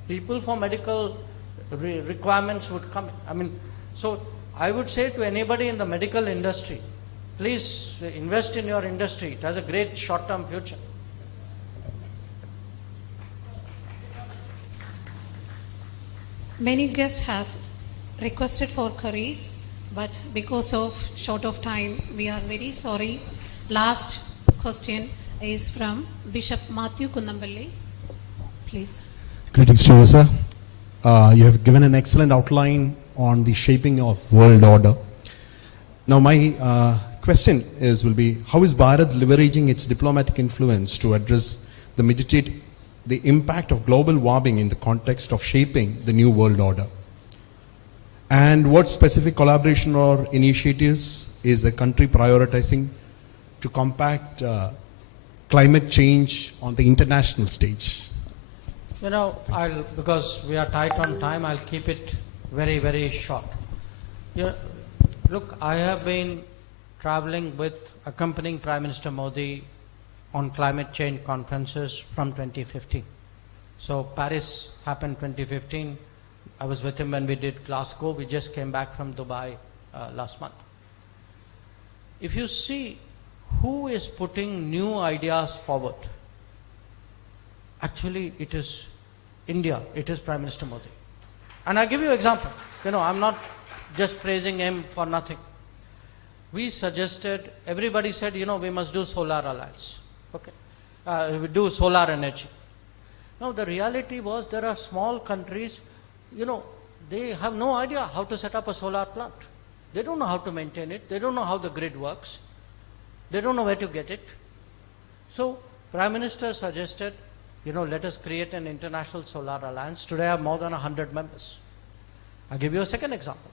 People for medical requirements would come in. So I would say to anybody in the medical industry, please invest in your industry. It has a great short-term future. Many guests has requested for queries, but because of short of time, we are very sorry. Last question is from Bishop Matthew Kunnamballi. Please. Greetings to you, sir. You have given an excellent outline on the shaping of world order. Now, my question will be, how is Bharat leveraging its diplomatic influence to address the impact of global warming in the context of shaping the new world order? And what specific collaboration or initiatives is the country prioritizing to combat climate change on the international stage? Because we are tight on time, I'll keep it very, very short. Look, I have been traveling accompanying Prime Minister Modi on climate change conferences from 2015. So Paris happened 2015. I was with him when we did Glasgow. We just came back from Dubai last month. If you see who is putting new ideas forward, actually it is India, it is Prime Minister Modi. And I'll give you an example. I'm not just praising him for nothing. We suggested, everybody said, we must do solar alliance. Okay, we do solar energy. Now the reality was there are small countries, they have no idea how to set up a solar plant. They don't know how to maintain it. They don't know how the grid works. They don't know where to get it. So Prime Minister suggested, let us create an international solar alliance. Today I have more than 100 members. I'll give you a second example.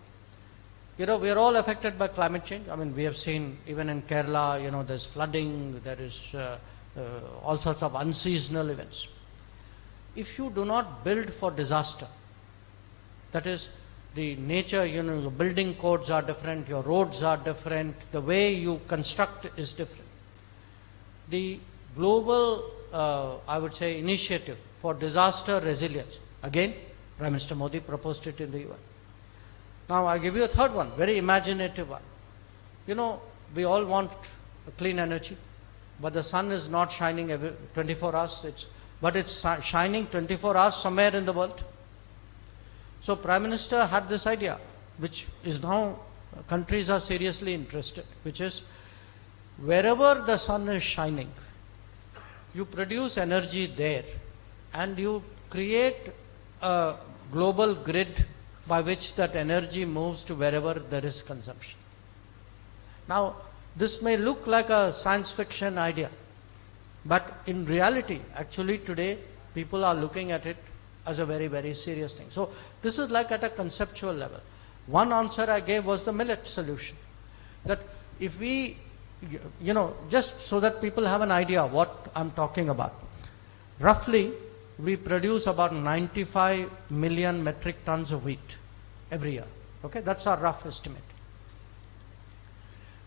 We are all affected by climate change. We have seen even in Kerala, there's flooding, there is all sorts of unseasonal events. If you do not build for disaster, that is, the nature, your building codes are different, your roads are different, the way you construct is different. The global, I would say, initiative for disaster resilience, again, Prime Minister Modi proposed it in the UN. Now I'll give you a third one, very imaginative one. We all want clean energy, but the sun is not shining 24 hours, but it's shining 24 hours somewhere in the world. So Prime Minister had this idea, which is now countries are seriously interested, which is wherever the sun is shining, you produce energy there and you create a global grid by which that energy moves to wherever there is consumption. Now, this may look like a science fiction idea, but in reality, actually today, people are looking at it as a very, very serious thing. So this is like at a conceptual level. One answer I gave was the millet solution. That if we, just so that people have an idea what I'm talking about. Roughly, we produce about 95 million metric tons of wheat every year. Okay, that's our rough estimate.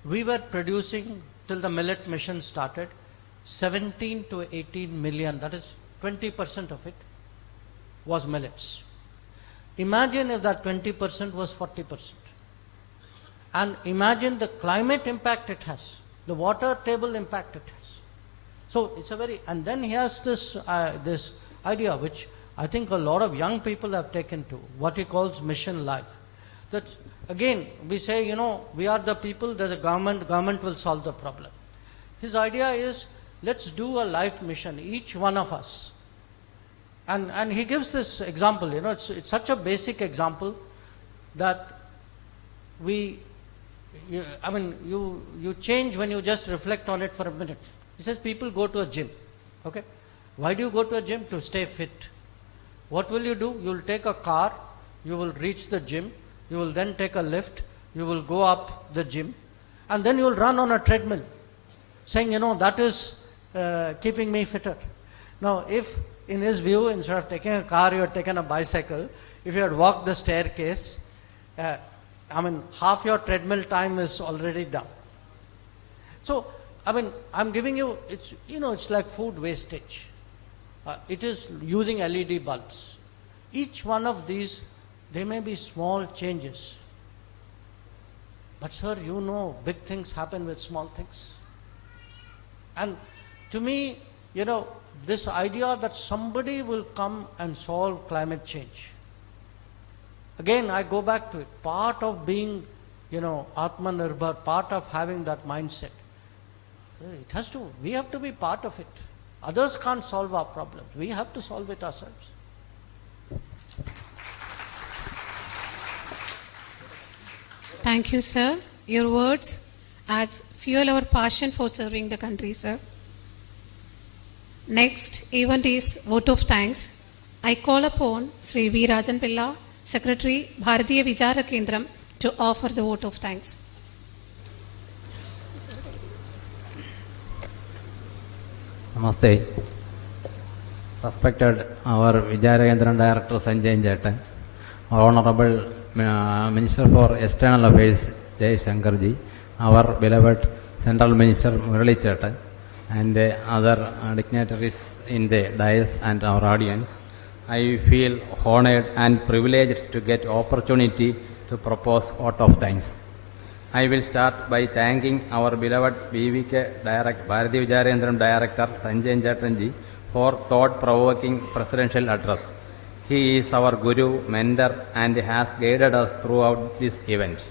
we were producing, till the millet mission started, 17 to 18 million, that is 20% of it, was millets. Imagine if that 20% was 40%. And imagine the climate impact it has, the water table impact it has. So it's a very, and then he has this idea which I think a lot of young people have taken to, what he calls mission life. That's, again, we say, we are the people, there's a government will solve the problem. His idea is, let's do a life mission, each one of us. And he gives this example, it's such a basic example that you change when you just reflect on it for a minute. He says people go to a gym, okay? Why do you go to a gym? To stay fit. What will you do? You will take a car, you will reach the gym, you will then take a lift, you will go up the gym, and then you will run on a treadmill, saying, that is keeping me fitter. Now, if in his view, instead of taking a car, you had taken a bicycle, if you had walked the staircase, half your treadmill time is already done. So, I'm giving you, it's like food wastage. It is using LED bulbs. Each one of these, they may be small changes. But sir, big things happen with small things. And to me, this idea that somebody will come and solve climate change. Again, I go back to it. Part of being, Atmanirbhar, part of having that mindset. We have to be part of it. Others can't solve our problems. We have to solve it ourselves. Thank you, sir. Your words fuel our passion for serving the country, sir. Next event is vote of thanks. I call upon Sri V. Rajan Pilla, Secretary, Bharatiya Vichara Kendram, to offer the vote of thanks. Namaste. Respected our Vichara Kendram Director Sanjay Jatan, our Honorable Minister for External Affairs jaiShankar ji, our beloved Central Minister Murali Chatan, and other dignitaries in the dais and our audience. I feel honored and privileged to get opportunity to propose vote of thanks. I will start by thanking our beloved BVK Bharatiya Vichara Kendram Director Sanjay Chatterjee for thought-provoking presidential address. He is our guru, mentor, and has guided us throughout this event.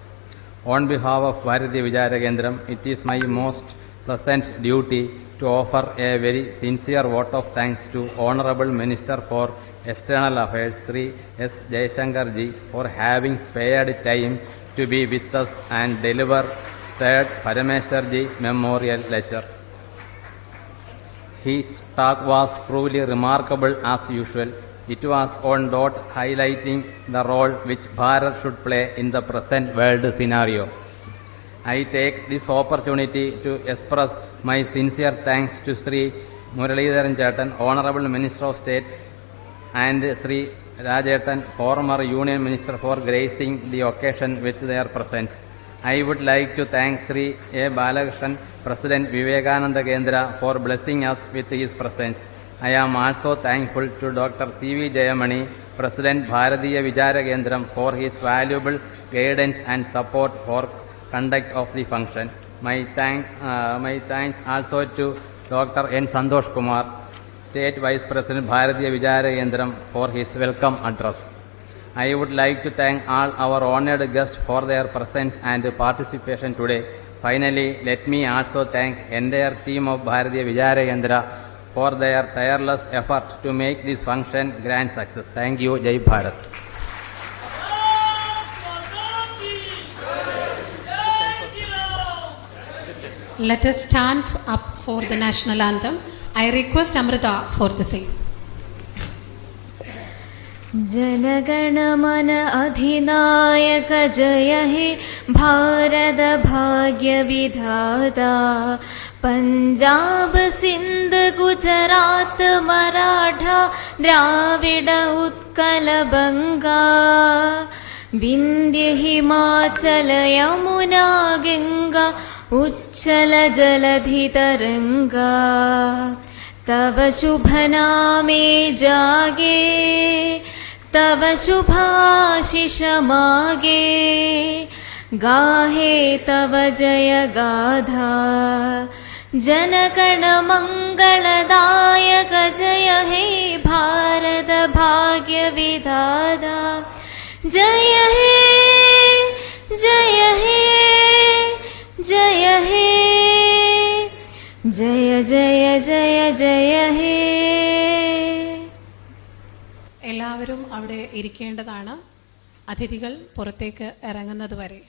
On behalf of Bharatiya Vichara Kendram, it is my most pleasant duty to offer a very sincere vote of thanks to Honorable Minister for External Affairs, Sri S. jaiShankar ji, for having spared time to be with us and deliver third Parameswarji Memorial Lecture. His talk was truly remarkable as usual. It was on dot highlighting the role which Bharat should play in the present world scenario. I take this opportunity to express my sincere thanks to Sri Muralidharan Chatan, Honorable Minister of State, and Sri Rajatan, former Union Minister, for gracing the occasion with their presence. I would like to thank Sri A. Balakrishnan, President Vivekananda Kendra, for blessing us with his presence. I am also thankful to Dr. C.V. Jayamani, President Bharatiya Vichara Kendram, for his valuable guidance and support for conduct of the function. My thanks also to Dr. N. Santosh Kumar, State Vice President Bharatiya Vichara Kendram, for his welcome address. I would like to thank all our honored guests for their presence and participation today. Finally, let me also thank entire team of Bharatiya Vichara Kendra for their tireless effort to make this function grand success. Thank you. Jai Bharat. Let us stand up for the national anthem. I request Amrita for the same. Jana Gana Mana अधिनायक जय हे भारत भाग्य विधाता पंजाब सिंध गुजरात मराठा द्राविड उत्कल बंगा विंध्य हिमाचल यमुना गंगा उच्चलजलधितरङ्गा तव शुभनामे जागे तव शुभाशिष मागे गाहे तव जय गाथा जनगण मंगलदायक जय हे भारत भाग्य विधाता जय हे जय हे जय हे जय जय जय जय हे. എല്ലാവരും അവിടെ ഇരിക്കേണ്ടതാണ്, അതിഥികൾ പുറത്തേക്ക് ഇറങ്ങുന്നത് വരെ.